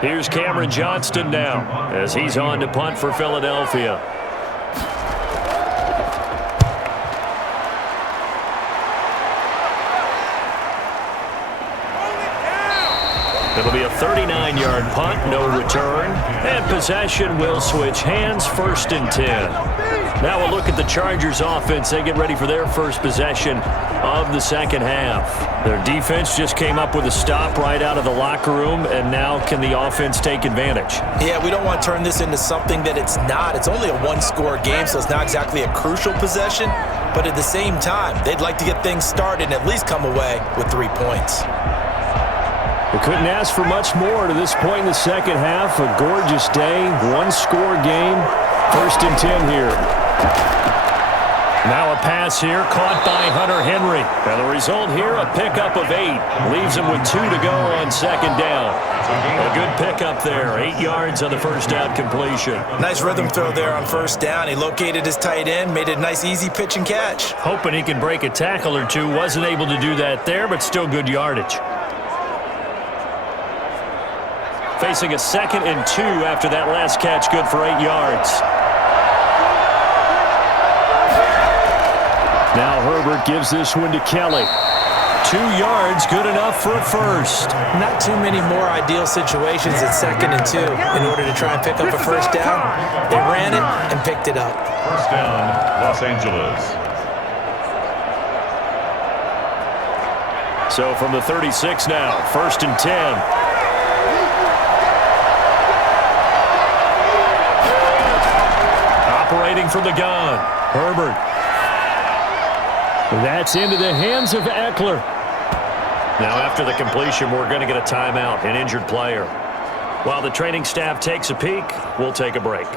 Here's Cameron Johnston now as he's on to punt for Philadelphia. It'll be a 39-yard punt, no return, and possession will switch hands, 1st and 10. Now we'll look at the Chargers offense. They get ready for their first possession of the 2nd half. Their defense just came up with a stop right out of the locker room, and now can the offense take advantage? Yeah, we don't want to turn this into something that it's not. It's only a 1-score game, so it's not exactly a crucial possession, but at the same time, they'd like to get things started and at least come away with 3 points. They couldn't ask for much more to this point in the 2nd half. A gorgeous day, 1-score game, 1st and 10 here. Now a pass here, caught by Hunter Henry. And the result here, a pickup of 8. Leaves him with 2 to go on 2nd down. A good pickup there, 8 yards on the first down completion. Nice rhythm throw there on 1st down. He located his tight end, made it a nice easy pitch and catch. Hoping he could break a tackle or 2. Wasn't able to do that there, but still good yardage. Facing a 2nd and 2 after that last catch, good for 8 yards. Now Herbert gives this one to Kelly. 2 yards, good enough for a first. Not too many more ideal situations at 2nd and 2 in order to try and pick up a first down. They ran it and picked it up. First down, Los Angeles. So from the 36 now, 1st and 10. Operating from the gun, Herbert. That's into the hands of Eckler. Now after the completion, we're going to get a timeout, an injured player. While the training staff takes a peek, we'll take a break.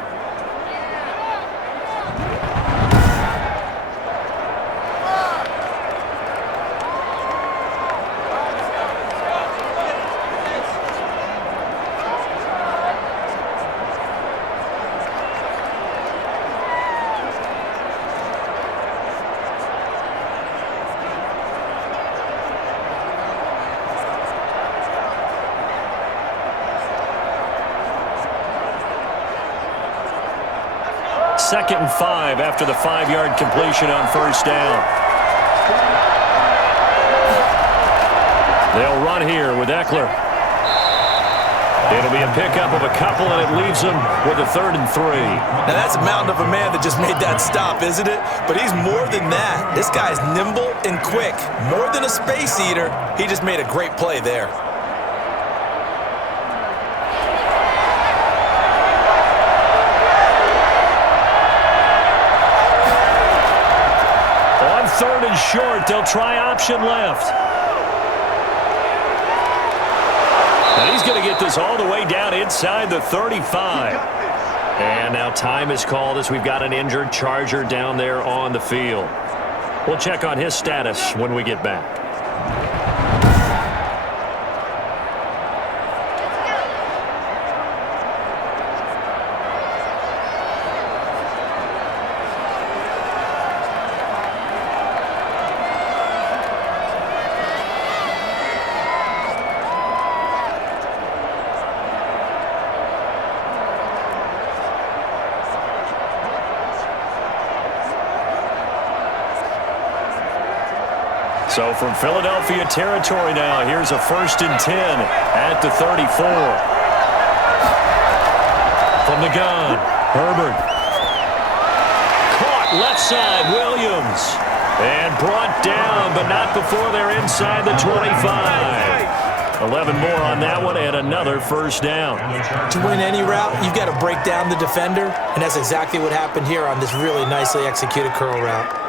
Second and 5 after the 5-yard completion on 1st down. They'll run here with Eckler. It'll be a pickup of a couple, and it leaves them with a 3rd and 3. Now that's a mountain of a man that just made that stop, isn't it? But he's more than that. This guy's nimble and quick. More than a space eater, he just made a great play there. On 3rd and short, they'll try option left. And he's going to get this all the way down inside the 35. And now time is called as we've got an injured Charger down there on the field. We'll check on his status when we get back. So from Philadelphia territory now, here's a 1st and 10 at the 34. From the gun, Herbert. Caught left side, Williams. And brought down, but not before they're inside the 25. 11 more on that one and another 1st down. To win any route, you've got to break down the defender, and that's exactly what happened here on this really nicely executed curl route.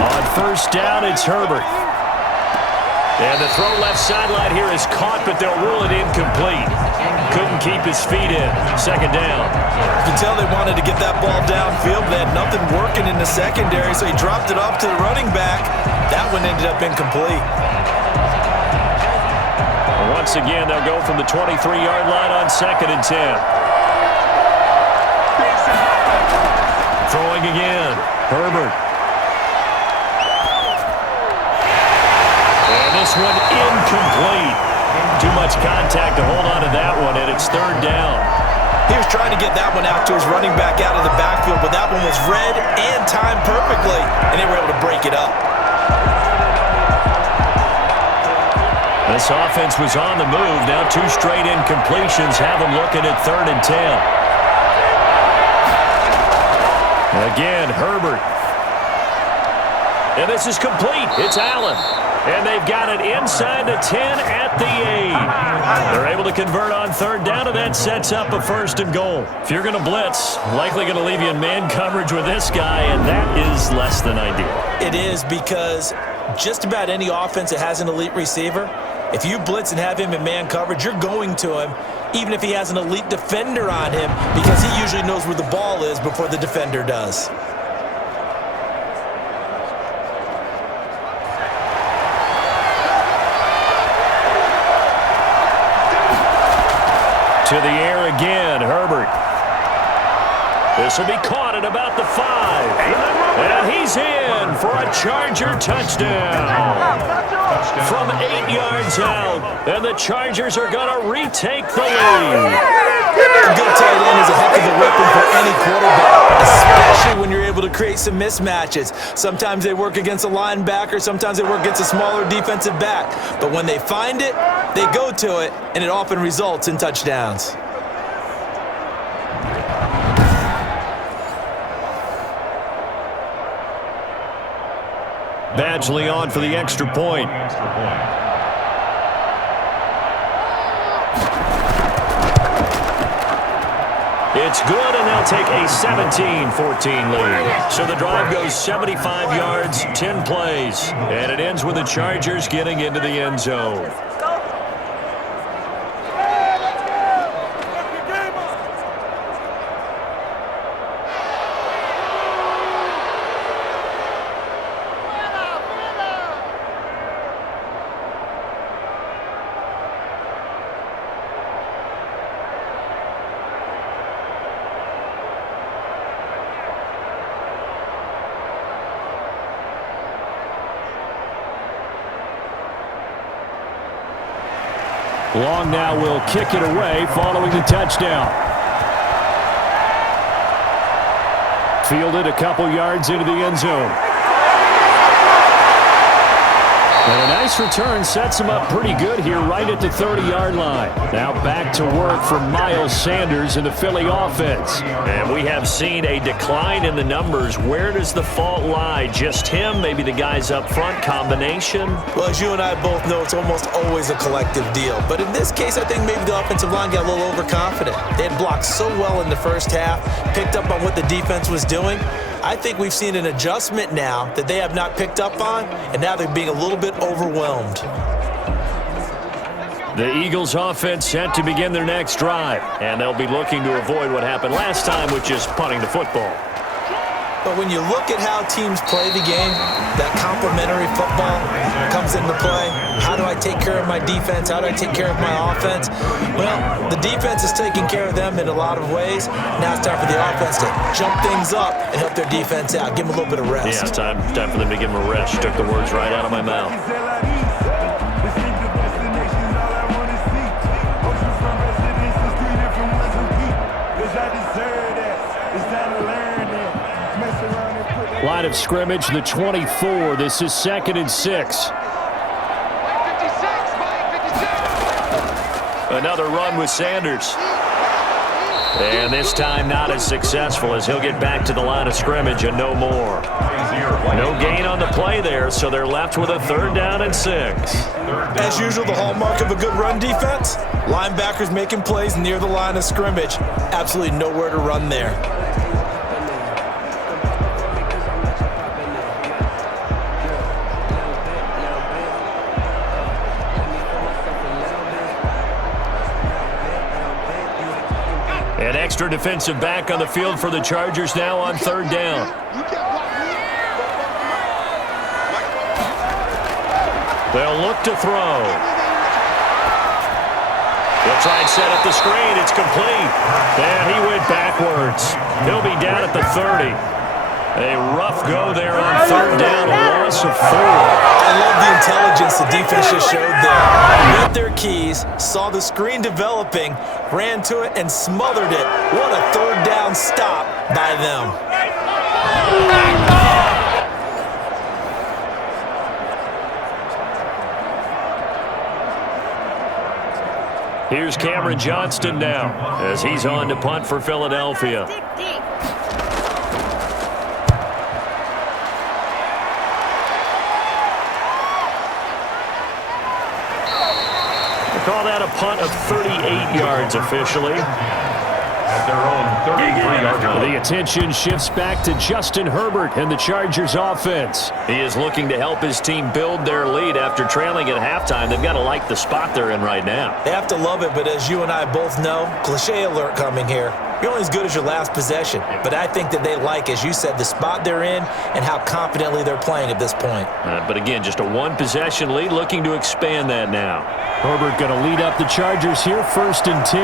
On 1st down, it's Herbert. And the throw left sideline here is caught, but they'll rule it incomplete. Couldn't keep his feet in. 2nd down. You can tell they wanted to get that ball downfield. They had nothing working in the secondary, so he dropped it off to the running back. That one ended up incomplete. Once again, they'll go from the 23-yard line on 2nd and 10. Throwing again. Herbert. And this one incomplete. Too much contact to hold on to that one, and it's 3rd down. He was trying to get that one out to his running back out of the backfield, but that one was read and timed perfectly, and they were able to break it up. This offense was on the move. Now 2 straight incompletions have them looking at 3rd and 10. Again, Herbert. And this is complete. It's Allen. And they've got it inside the 10 at the 8. They're able to convert on 3rd down, and that sets up a 1st and goal. If you're going to blitz, likely going to leave you in man coverage with this guy, and that is less than ideal. It is, because just about any offense that has an elite receiver, if you blitz and have him in man coverage, you're going to him, even if he has an elite defender on him, because he usually knows where the ball is before the defender does. To the air again, Herbert. This will be caught at about the 5. And he's in for a Charger touchdown. From 8 yards out. And the Chargers are going to retake the lead. A good tight end is a heck of a weapon for any quarterback, especially when you're able to create some mismatches. Sometimes they work against a linebacker, sometimes they work against a smaller defensive back. But when they find it, they go to it, and it often results in touchdowns. Badgley on for the extra point. It's good, and they'll take a 17-14 lead. So the drive goes 75 yards, 10 plays, and it ends with the Chargers getting into the end zone. Long now will kick it away following the touchdown. Fielded a couple yards into the end zone. And a nice return sets him up pretty good here right at the 30-yard line. Now back to work for Miles Sanders in the Philly offense. And we have seen a decline in the numbers. Where does the fault lie? Just him? Maybe the guys up front? Combination? Well, as you and I both know, it's almost always a collective deal. But in this case, I think maybe the offensive line got a little overconfident. They had blocked so well in the first half, picked up on what the defense was doing. I think we've seen an adjustment now that they have not picked up on, and now they're being a little bit overwhelmed. The Eagles offense set to begin their next drive, and they'll be looking to avoid what happened last time, which is punting the football. But when you look at how teams play the game, that complementary football comes into play. How do I take care of my defense? How do I take care of my offense? Well, the defense is taking care of them in a lot of ways. Now it's time for the offense to jump things up and help their defense out. Give them a little bit of rest. Yeah, time for them to give them a rest. You took the words right out of my mouth. Line of scrimmage, the 24. This is 2nd and 6. Another run with Sanders. And this time not as successful as he'll get back to the line of scrimmage and no more. No gain on the play there, so they're left with a 3rd down and 6. As usual, the hallmark of a good run defense, linebackers making plays near the line of scrimmage. Absolutely nowhere to run there. An extra defensive back on the field for the Chargers now on 3rd down. They'll look to throw. They'll try and set up the screen. It's complete. And he went backwards. He'll be down at the 30. A rough go there on 3rd down, a loss of 4. I love the intelligence the defense just showed there. Read their keys, saw the screen developing, ran to it, and smothered it. What a 3rd down stop by them. Here's Cameron Johnston now as he's on to punt for Philadelphia. Call that a punt of 38 yards officially. At their own 33-yard line. The attention shifts back to Justin Herbert and the Chargers offense. He is looking to help his team build their lead after trailing at halftime. They've got to like the spot they're in right now. They have to love it, but as you and I both know, cliche alert coming here. You're only as good as your last possession. But I think that they like, as you said, the spot they're in and how confidently they're playing at this point. But again, just a 1-possession lead, looking to expand that now. Herbert going to lead up the Chargers here, 1st and 10.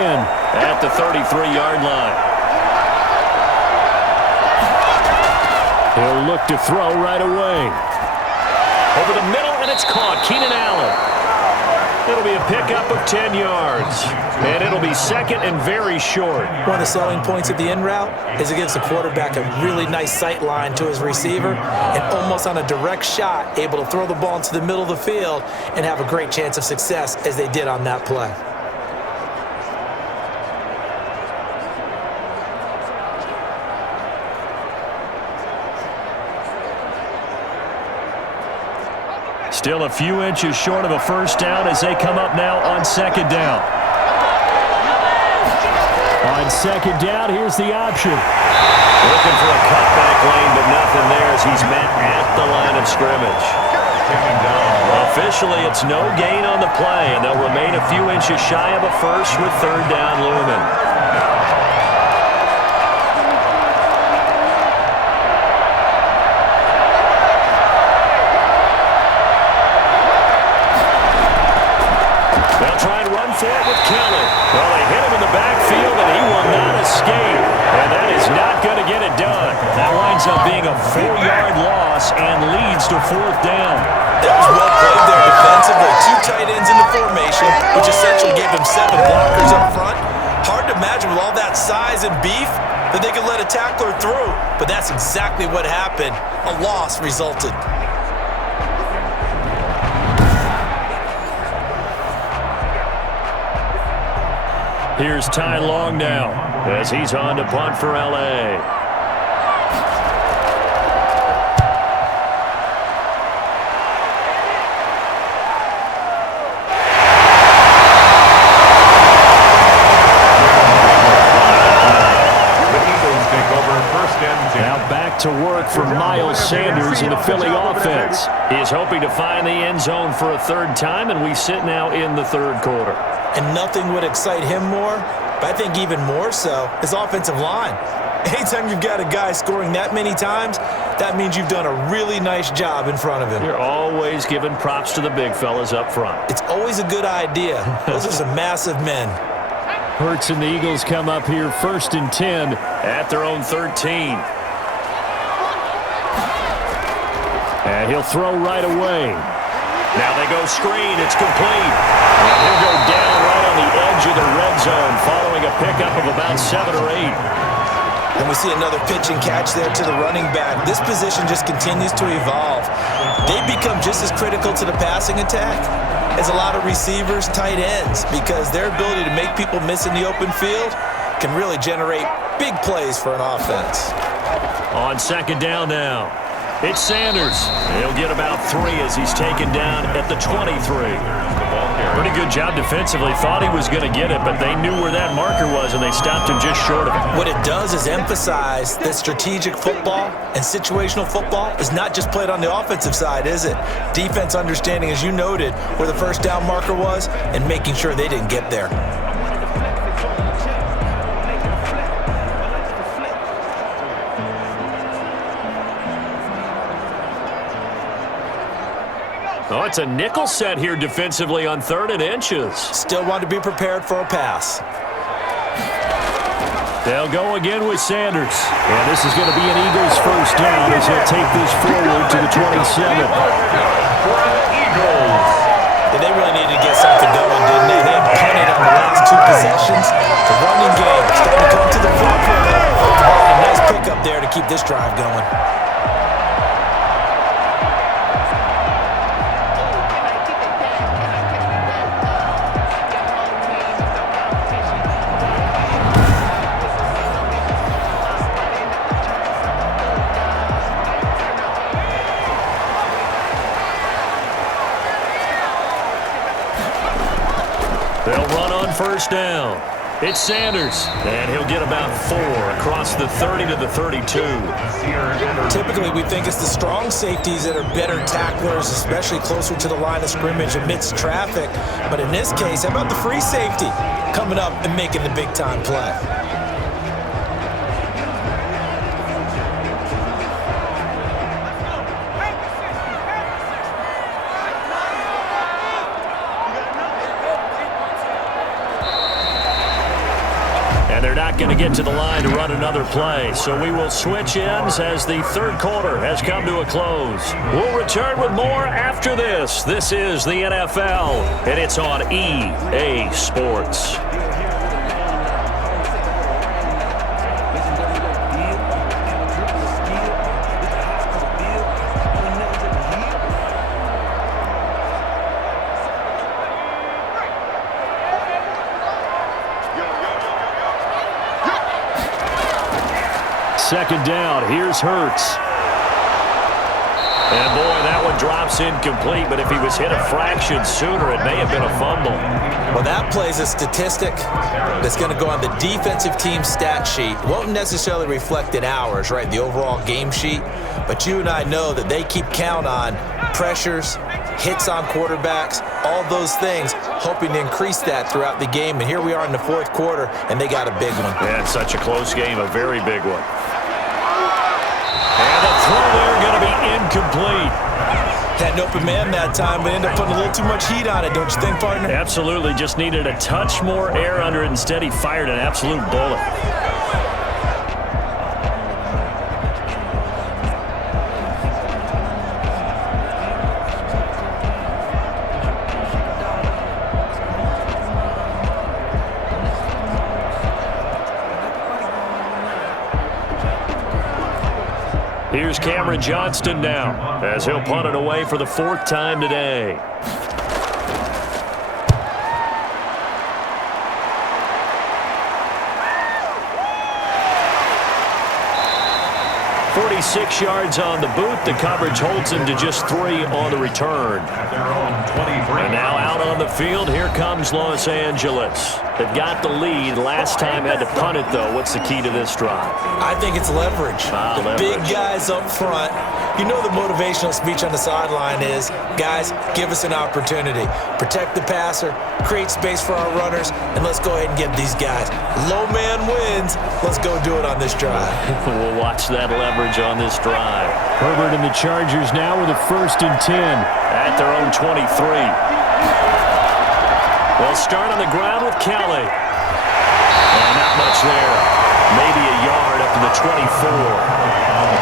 At the 33-yard line. He'll look to throw right away. Over the middle, and it's caught. Keenan Allen. It'll be a pickup of 10 yards. And it'll be 2nd and very short. One of the selling points of the in route is it gives the quarterback a really nice sight line to his receiver and almost on a direct shot able to throw the ball into the middle of the field and have a great chance of success as they did on that play. Still a few inches short of a 1st down as they come up now on 2nd down. On 2nd down, here's the option. Looking for a cutback lane, but nothing there as he's met at the line of scrimmage. Officially, it's no gain on the play, and they'll remain a few inches shy of a 1st with 3rd down looming. Try and run for it with Kelly. Well, they hit him in the backfield, and he will not escape. And that is not going to get it done. That winds up being a 4-yard loss and leads to 4th down. That was well played there defensively. 2 tight ends in the formation, which essentially gave him 7 blockers up front. Hard to imagine with all that size and beef that they could let a tackler through. But that's exactly what happened. A loss resulted. Here's Ty Long now as he's on to punt for L.A. The Eagles take over 1st and 10. Now back to work. set for Miles Sanders in the Philly offense. He is hoping to find the end zone for a third time, and we sit now in the third quarter. And nothing would excite him more, but I think even more so, his offensive line. Anytime you've got a guy scoring that many times, that means you've done a really nice job in front of him. You're always giving props to the big fellas up front. It's always a good idea. Those are some massive men. Hurts and the Eagles come up here 1st and 10 at their own 13. And he'll throw right away. Now they go screen. It's complete. And he'll go down right on the edge of the red zone following a pickup of about 7 or 8. And we see another pitch and catch there to the running back. This position just continues to evolve. They become just as critical to the passing attack as a lot of receivers, tight ends, because their ability to make people miss in the open field can really generate big plays for an offense. On 2nd down now, it's Sanders. He'll get about 3 as he's taken down at the 23. Pretty good job defensively. Thought he was going to get it, but they knew where that marker was, and they stopped him just short of it. What it does is emphasize that strategic football and situational football is not just played on the offensive side, is it? Defense understanding, as you noted, where the first down marker was and making sure they didn't get there. Oh, it's a nickel set here defensively on 3rd and inches. Still want to be prepared for a pass. They'll go again with Sanders. And this is going to be an Eagles first down as he'll take this forward to the 27. Yeah, they really needed to get something going, didn't they? They had punted on the last 2 possessions. The running game starting to come to the forefront. A nice pickup there to keep this drive going. They'll run on first down. It's Sanders, and he'll get about 4 across the 30 to the 32. Typically, we think it's the strong safeties that are better tacklers, especially closer to the line of scrimmage amidst traffic. But in this case, how about the free safety coming up and making the big-time play? Going to get to the line to run another play. So we will switch ends as the third quarter has come to a close. We'll return with more after this. This is the NFL, and it's on EA Sports. Second down, here's Hurts. And boy, that one drops incomplete, but if he was hit a fraction sooner, it may have been a fumble. Well, that plays a statistic that's going to go on the defensive team stat sheet. Won't necessarily reflect in ours, right, the overall game sheet, but you and I know that they keep count on pressures, hits on quarterbacks, all those things, hoping to increase that throughout the game. And here we are in the fourth quarter, and they got a big one. Yeah, it's such a close game, a very big one. And the throw there going to be incomplete. Had an open man that time, but ended up putting a little too much heat on it, don't you think, partner? Absolutely, just needed a touch more air under it. Instead, he fired an absolute bullet. Here's Cameron Johnston now as he'll punt it away for the 4th time today. 46 yards on the boot. The coverage holds him to just 3 on the return. At their own 23. And now out on the field, here comes Los Angeles. They've got the lead. Last time had to punt it, though. What's the key to this drive? I think it's leverage. The big guys up front. You know the motivational speech on the sideline is, guys, give us an opportunity. Protect the passer, create space for our runners, and let's go ahead and get these guys. Low man wins. Let's go do it on this drive. We'll watch that leverage on this drive. Herbert and the Chargers now with a 1st and 10 at their own 23. They'll start on the ground with Kelly. And not much there. Maybe a yard up to the 24.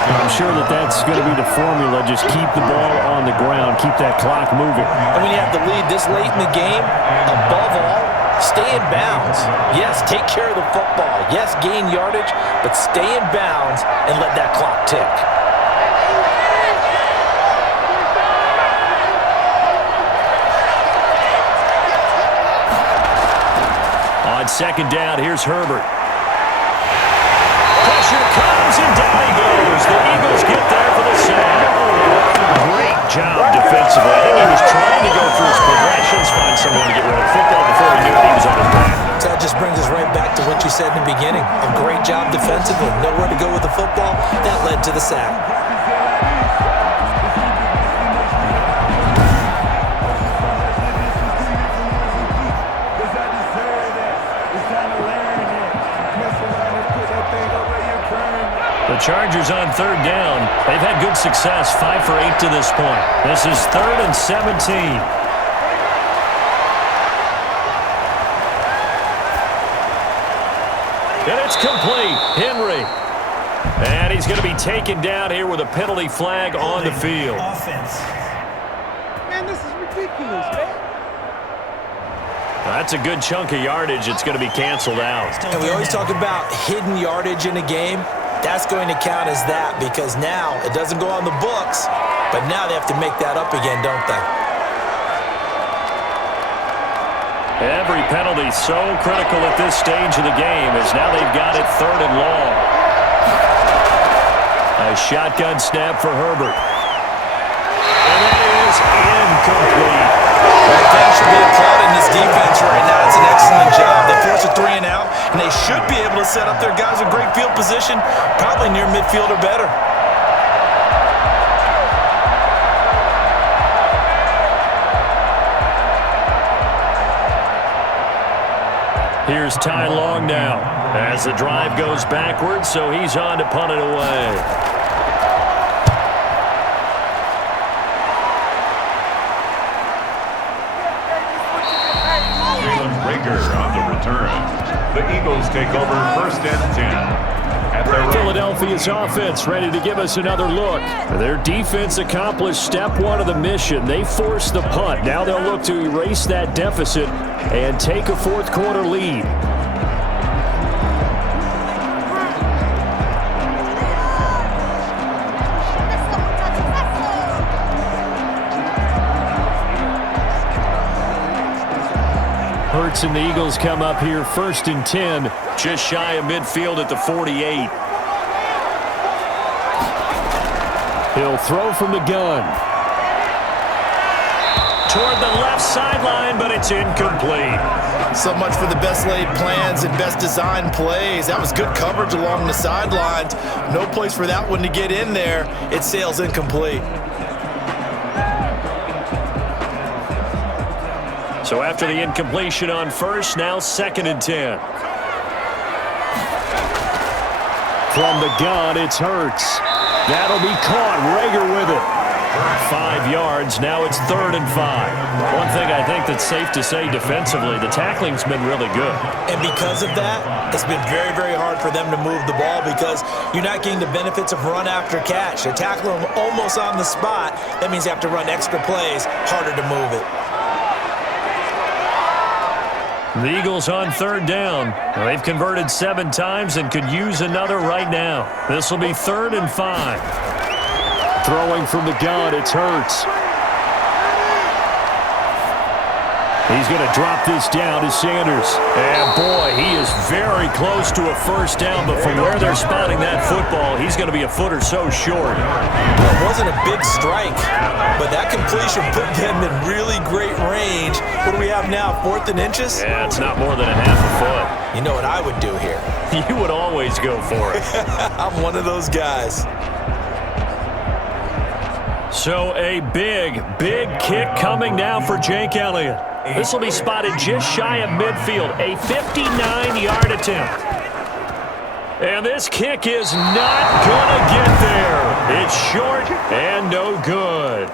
I'm sure that's going to be the formula. Just keep the ball on the ground. Keep that clock moving. And when you have the lead this late in the game, above all, stay in bounds. Yes, take care of the football. Yes, gain yardage, but stay in bounds and let that clock tick. On 2nd down, here's Herbert. Pressure comes, and down he goes. The Eagles get there for the sack. Great job defensively. I think he was trying to go through his progressions, find someone to get rid of the football before he knew it. He was on his back. So that just brings us right back to what you said in the beginning. A great job defensively. Nowhere to go with the football. That led to the sack. The Chargers on 3rd down. They've had good success, 5 for 8 to this point. This is 3rd and 17. And it's complete. Henry. And he's going to be taken down here with a penalty flag on the field. Man, this is ridiculous, man. That's a good chunk of yardage. It's going to be canceled out. And we always talk about hidden yardage in a game. That's going to count as that because now it doesn't go on the books, but now they have to make that up again, don't they? Every penalty so critical at this stage of the game as now they've got it 3rd and long. A shotgun snap for Herbert. And that is incomplete. Well, fans should be applauding this defense right now. It's an excellent job. They force a 3 and out, and they should be able to set up their guys in great field position, probably near midfield or better. Here's Ty Long now as the drive goes backwards, so he's on to punt it away. On the return. The Eagles take over 1st and 10. At their Philadelphia's offense ready to give us another look. Their defense accomplished step 1 of the mission. They forced the punt. Now they'll look to erase that deficit and take a 4th quarter lead. Hurts and the Eagles come up here 1st and 10. Just shy of midfield at the 48. He'll throw from the gun. Toward the left sideline, but it's incomplete. So much for the best laid plans and best designed plays. That was good coverage along the sidelines. No place for that one to get in there. It sails incomplete. So after the incompletion on 1st, now 2nd and 10. From the gun, it's Hurts. That'll be caught. Rager with it. 5 yards. Now it's 3rd and 5. One thing I think that's safe to say defensively, the tackling's been really good. And because of that, it's been very, very hard for them to move the ball because you're not getting the benefits of run after catch. They're tackling them almost on the spot. That means they have to run extra plays, harder to move it. The Eagles on 3rd down. They've converted 7 times and could use another right now. This will be 3rd and 5. Throwing from the gun, it's Hurts. He's going to drop this down to Sanders. And, boy, he is very close to a first down, but from where they're spotting that football, he's going to be a foot or so short. Well, it wasn't a big strike, but that completion put them in really great range. What do we have now, 4th and inches? Yeah, it's not more than a half a foot. You know what I would do here? You would always go for it. I'm one of those guys. So a big kick coming now for Jake Elliott. This will be spotted just shy of midfield, a 59-yard attempt. And this kick is not going to get there. It's short and no good.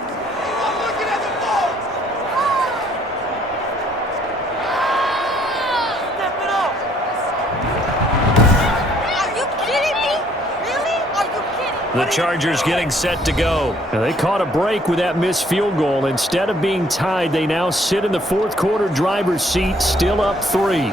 The Chargers getting set to go. And they caught a break with that missed field goal. Instead of being tied, they now sit in the fourth quarter driver's seat, still up 3.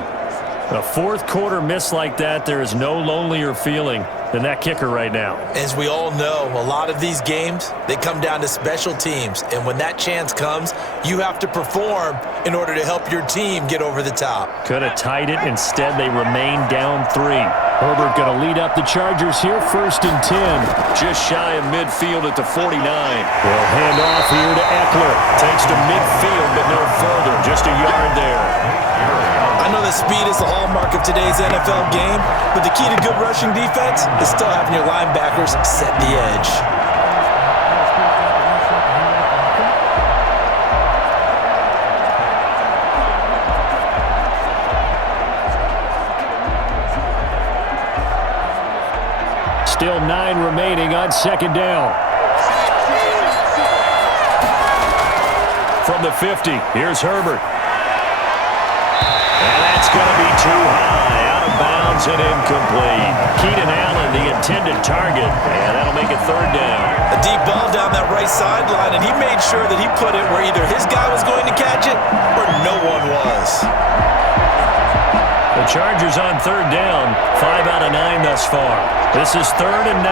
A fourth quarter miss like that, there is no lonelier feeling than that kicker right now. As we all know, a lot of these games, they come down to special teams. And when that chance comes, you have to perform in order to help your team get over the top. Could have tied it. Instead, they remain down 3. Herbert going to lead up the Chargers here, 1st and 10. Just shy of midfield at the 49. They'll hand off here to Eckler. Takes to midfield, but no further. Just a yard there. I know that speed is the hallmark of today's NFL game, but the key to good rushing defense is still having your linebackers set the edge. Still 9 remaining on 2nd down. From the 50, here's Herbert. And that's going to be too high, out of bounds and incomplete. Keenan Allen, the intended target, and that'll make it 3rd down. A deep ball down that right sideline, and he made sure that he put it where either his guy was going to catch it or no one was. The Chargers on 3rd down, 5 out of 9 thus far. This is 3rd and 9.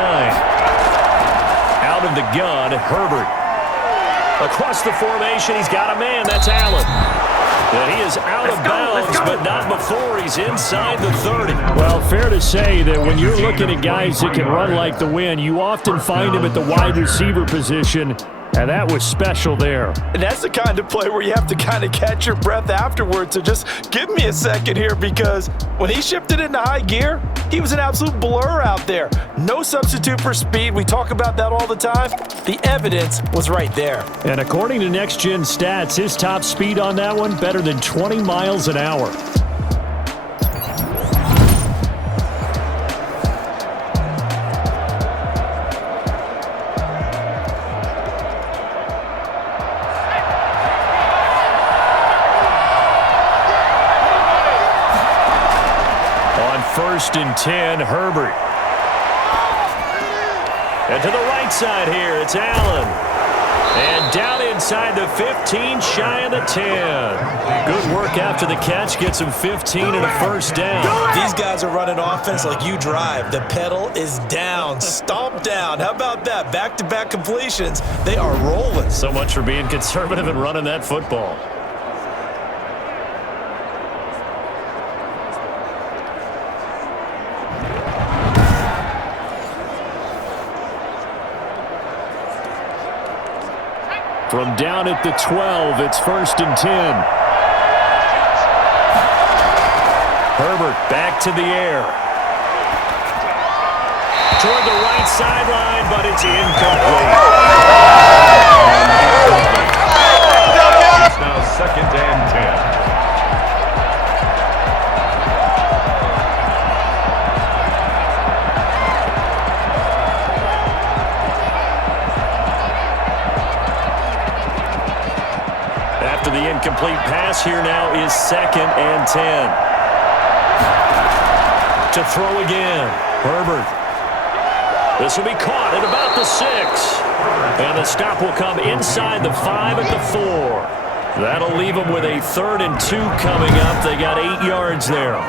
Out of the gun, Herbert. Across the formation, he's got a man. That's Allen. And he is out of bounds, but not before he's inside the 30. Well, fair to say that when you're looking at guys that can run like the wind, you often find him at the wide receiver position, and that was special there. And that's the kind of play where you have to kind of catch your breath afterwards. So just give me a second here, because when he shifted into high gear, he was an absolute blur out there. No substitute for speed. We talk about that all the time. The evidence was right there. And according to Next Gen Stats, his top speed on that one, better than 20 miles an hour. On 1st and 10, Herbert. And to the right side here, it's Allen. And down inside the 15, shy of the 10. Good work after the catch, gets him 15 and a 1st down. These guys are running offense like you drive. The pedal is down, stomp down. How about that? Back-to-back completions. They are rolling. So much for being conservative and running that football. From down at the 12, it's 1st and 10. Herbert back to the air. Toward the right sideline, but it's incomplete. It's now 2nd and 10. The incomplete pass here now is 2nd and 10. To throw again, Herbert. This will be caught at about the 6. And the stop will come inside the 5 at the 4. That'll leave them with a 3rd and 2 coming up. They got 8 yards there.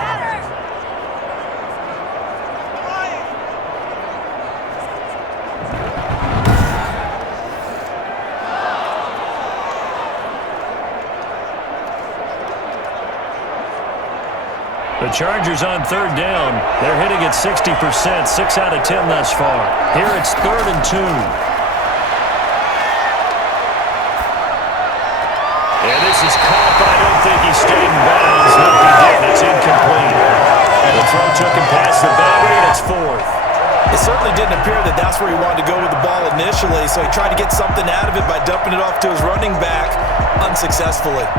The Chargers on third down. They're hitting at 60%, 6 out of 10 thus far. Here it's 3rd and 2. And this is caught, but I don't think he stayed in bounds. No, he didn't. It's incomplete. The throw took him past the boundary, and it's 4th. It certainly didn't appear that that's where he wanted to go with the ball initially, so he tried to get something out of it by dumping it off to his running back unsuccessfully.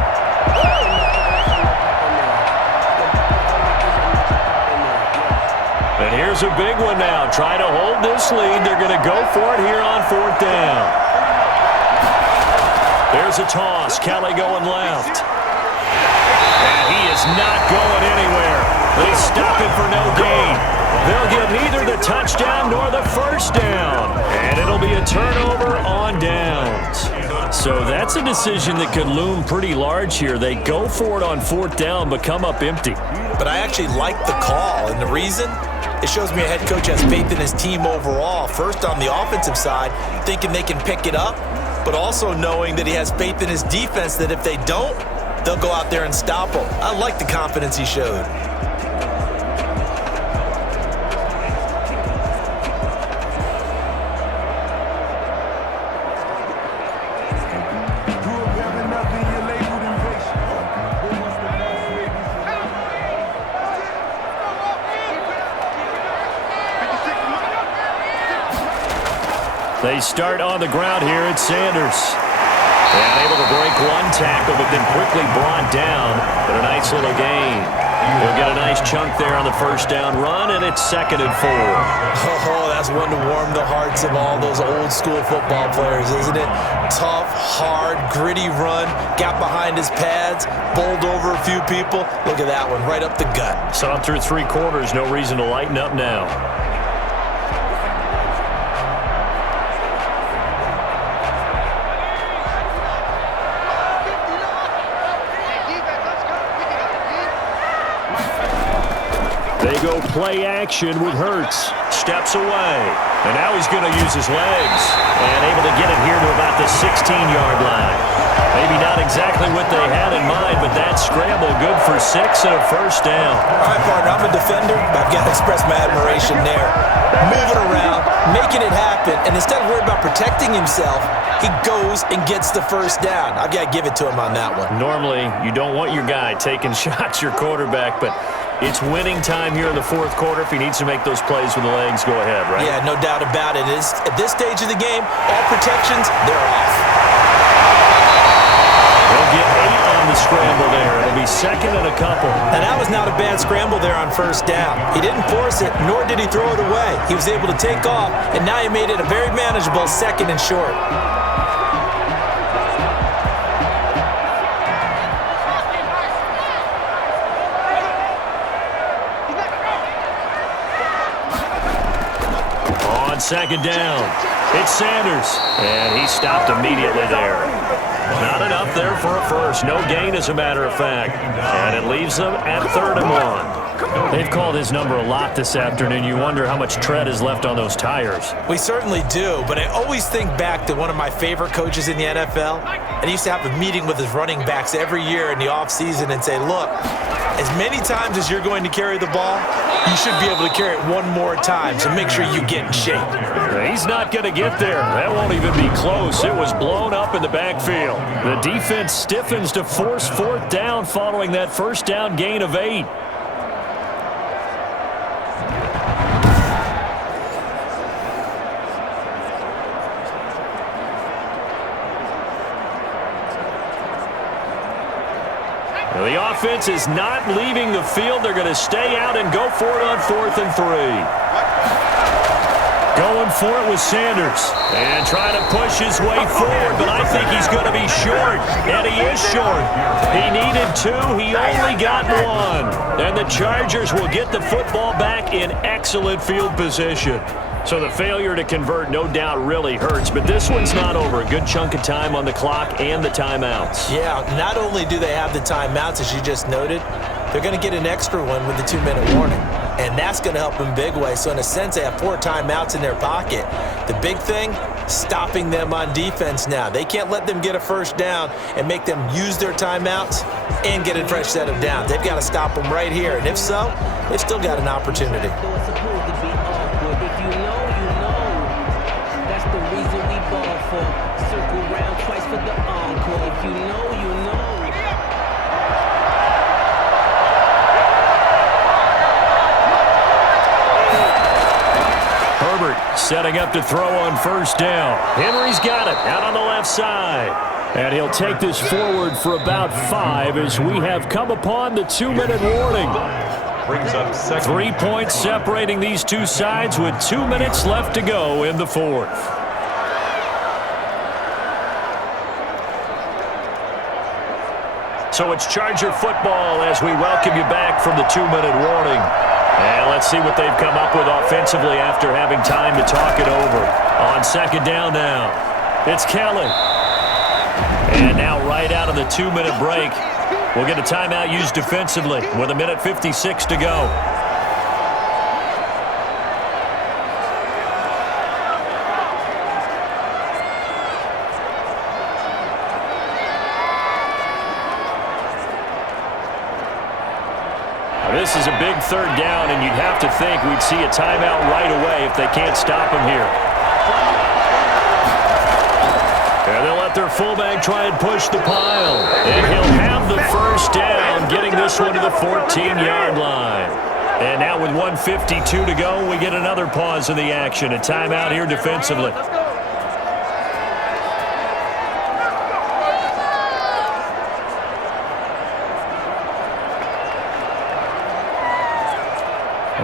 And here's a big one now. Try to hold this lead. They're going to go for it here on 4th down. There's a toss. Kelly going left. And he is not going anywhere. They stop him for no gain. They'll give neither the touchdown nor the first down. And it'll be a turnover on downs. So that's a decision that could loom pretty large here. They go for it on 4th down, but come up empty. But I actually like the call, and the reason? It shows me a head coach has faith in his team overall. First, on the offensive side, thinking they can pick it up, but also knowing that he has faith in his defense that if they don't, they'll go out there and stop him. I like the confidence he showed. They start on the ground here. It's Sanders. And able to break one tackle, but then quickly brought down. But a nice little gain. He'll get a nice chunk there on the first down run, and it's 2nd and 4. Oh, that's one to warm the hearts of all those old school football players, isn't it? Tough, hard, gritty run. Got behind his pads, bowled over a few people. Look at that one, right up the gut. Saw through 3 quarters. No reason to lighten up now. They go play action with Hurts. Steps away. And now he's going to use his legs. And able to get it here to about the 16-yard line. Maybe not exactly what they had in mind, but that scramble good for 6 and a first down. All right, partner, I'm a defender, but I've got to express my admiration there. Moving around, making it happen, and instead of worrying about protecting himself, he goes and gets the first down. I've got to give it to him on that one. Normally, you don't want your guy taking shots, your quarterback, but it's winning time here in the 4th quarter. If he needs to make those plays with the legs, go ahead, right? Yeah, no doubt about it. At this stage of the game, all protections, they're off. They'll get 8 on the scramble there. It'll be 2nd and a couple. And that was not a bad scramble there on first down. He didn't force it, nor did he throw it away. He was able to take off, and now he made it a very manageable 2nd and short. On 2nd down, it's Sanders. And he stopped immediately there. Not enough there for a first. No gain, as a matter of fact. And it leaves them at 3rd and 1. They've called his number a lot this afternoon. You wonder how much tread is left on those tires. We certainly do, but I always think back to one of my favorite coaches in the NFL. And he used to have a meeting with his running backs every year in the offseason and say, look, as many times as you're going to carry the ball, you should be able to carry it one more time, so make sure you get in shape. He's not going to get there. That won't even be close. It was blown up in the backfield. The defense stiffens to force 4th down following that first down gain of 8. The offense is not leaving the field. They're going to stay out and go for it on 4th and 3. Going for it with Sanders. And trying to push his way forward, but I think he's going to be short. And he is short. He needed 2. He only got 1. And the Chargers will get the football back in excellent field position. So the failure to convert no doubt really hurts, but this one's not over. A good chunk of time on the clock and the timeouts. Yeah, not only do they have the timeouts, as you just noted, they're going to get an extra one with the 2-minute warning. And that's going to help them big way. So in a sense, they have 4 timeouts in their pocket. The big thing, stopping them on defense now. They can't let them get a first down and make them use their timeouts and get a fresh set of downs. They've got to stop them right here. And if so, they've still got an opportunity. Setting up to throw on first down. Henry's got it out on the left side. And he'll take this forward for about 5 as we have come upon the 2-minute warning. Brings up second. 3 points separating these two sides with 2 minutes left to go in the fourth. So it's Charger football as we welcome you back from the 2-minute warning. And let's see what they've come up with offensively after having time to talk it over. On second down now, it's Kelly. And now right out of the 2-minute break, we'll get a timeout used defensively with 1:56 to go. This is a big third down, and you'd have to think we'd see a timeout right away if they can't stop him here. And they'll let their fullback try and push the pile. And he'll have the first down, getting this one to the 14-yard line. And now with 1:52 to go, we get another pause in the action. A timeout here defensively.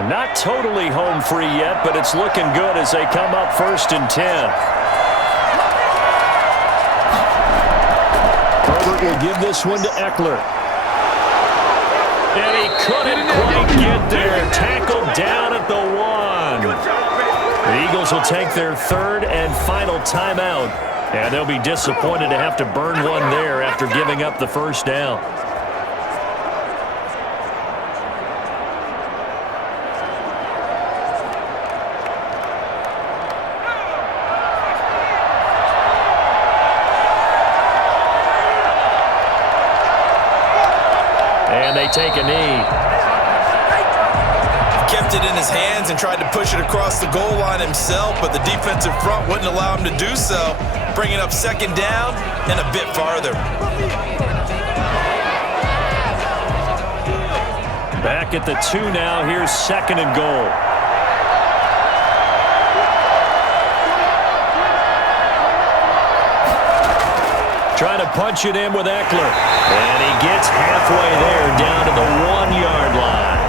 Not totally home free yet, but it's looking good as they come up 1st and 10. Herbert will give this one to Eckler. And he couldn't quite get there. Tackled down at the 1. The Eagles will take their third and final timeout. And they'll be disappointed to have to burn one there after giving up the first down. Take a knee. Kept it in his hands and tried to push it across the goal line himself, but the defensive front wouldn't allow him to do so, bringing up second down and a bit farther. Back at the 2 now. Here's 2nd and goal. Trying to punch it in with Eckler. And he gets halfway there, down to the 1-yard line.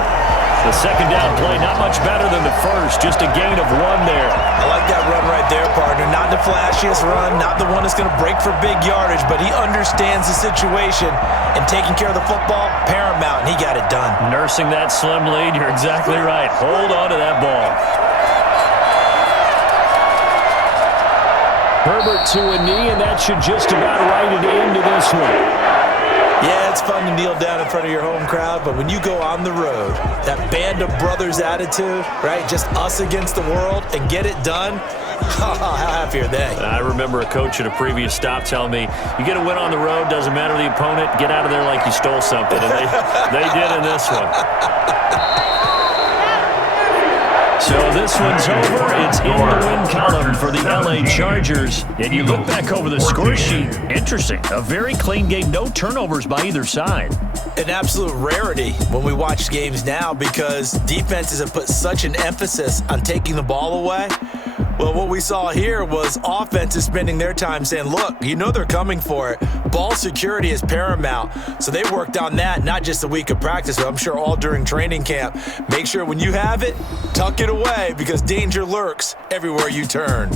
The second down play, not much better than the first, just a gain of 1 there. I like that run right there, partner. Not the flashiest run, not the one that's going to break for big yardage, but he understands the situation, and taking care of the football, paramount, and he got it done. Nursing that slim lead, you're exactly right. Hold on to that ball. Herbert to a knee, and that should just about write it into this one. Yeah, it's fun to kneel down in front of your home crowd, but when you go on the road, that band of brothers attitude, right, just us against the world, and get it done, how happy are they? I remember a coach at a previous stop telling me, you get a win on the road, doesn't matter the opponent, get out of there like you stole something, and they did in this one. So this one's over. It's in the win column for the LA Chargers. And you look back over the score sheet. Interesting. A very clean game. No turnovers by either side. An absolute rarity when we watch games now because defenses have put such an emphasis on taking the ball away. Well, what we saw here was offenses spending their time saying, look, you know they're coming for it. Ball security is paramount. So they worked on that, not just a week of practice, but I'm sure all during training camp. Make sure when you have it, tuck it away because danger lurks everywhere you turn.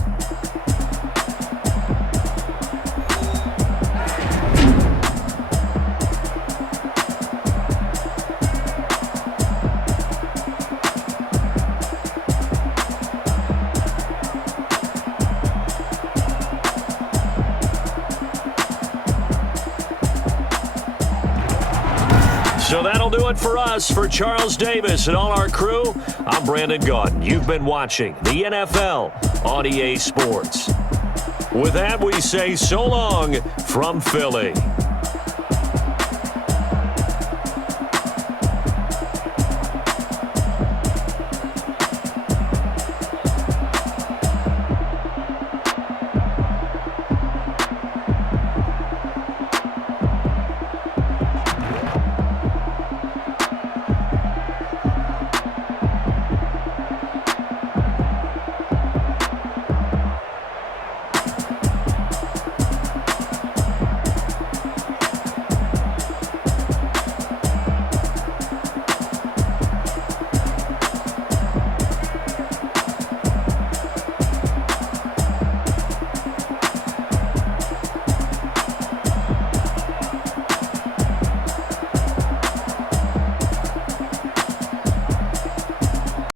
So that'll do it for us. For Charles Davis and all our crew, I'm Brandon Gaudin. You've been watching the NFL on EA Sports. With that, we say so long from Philly.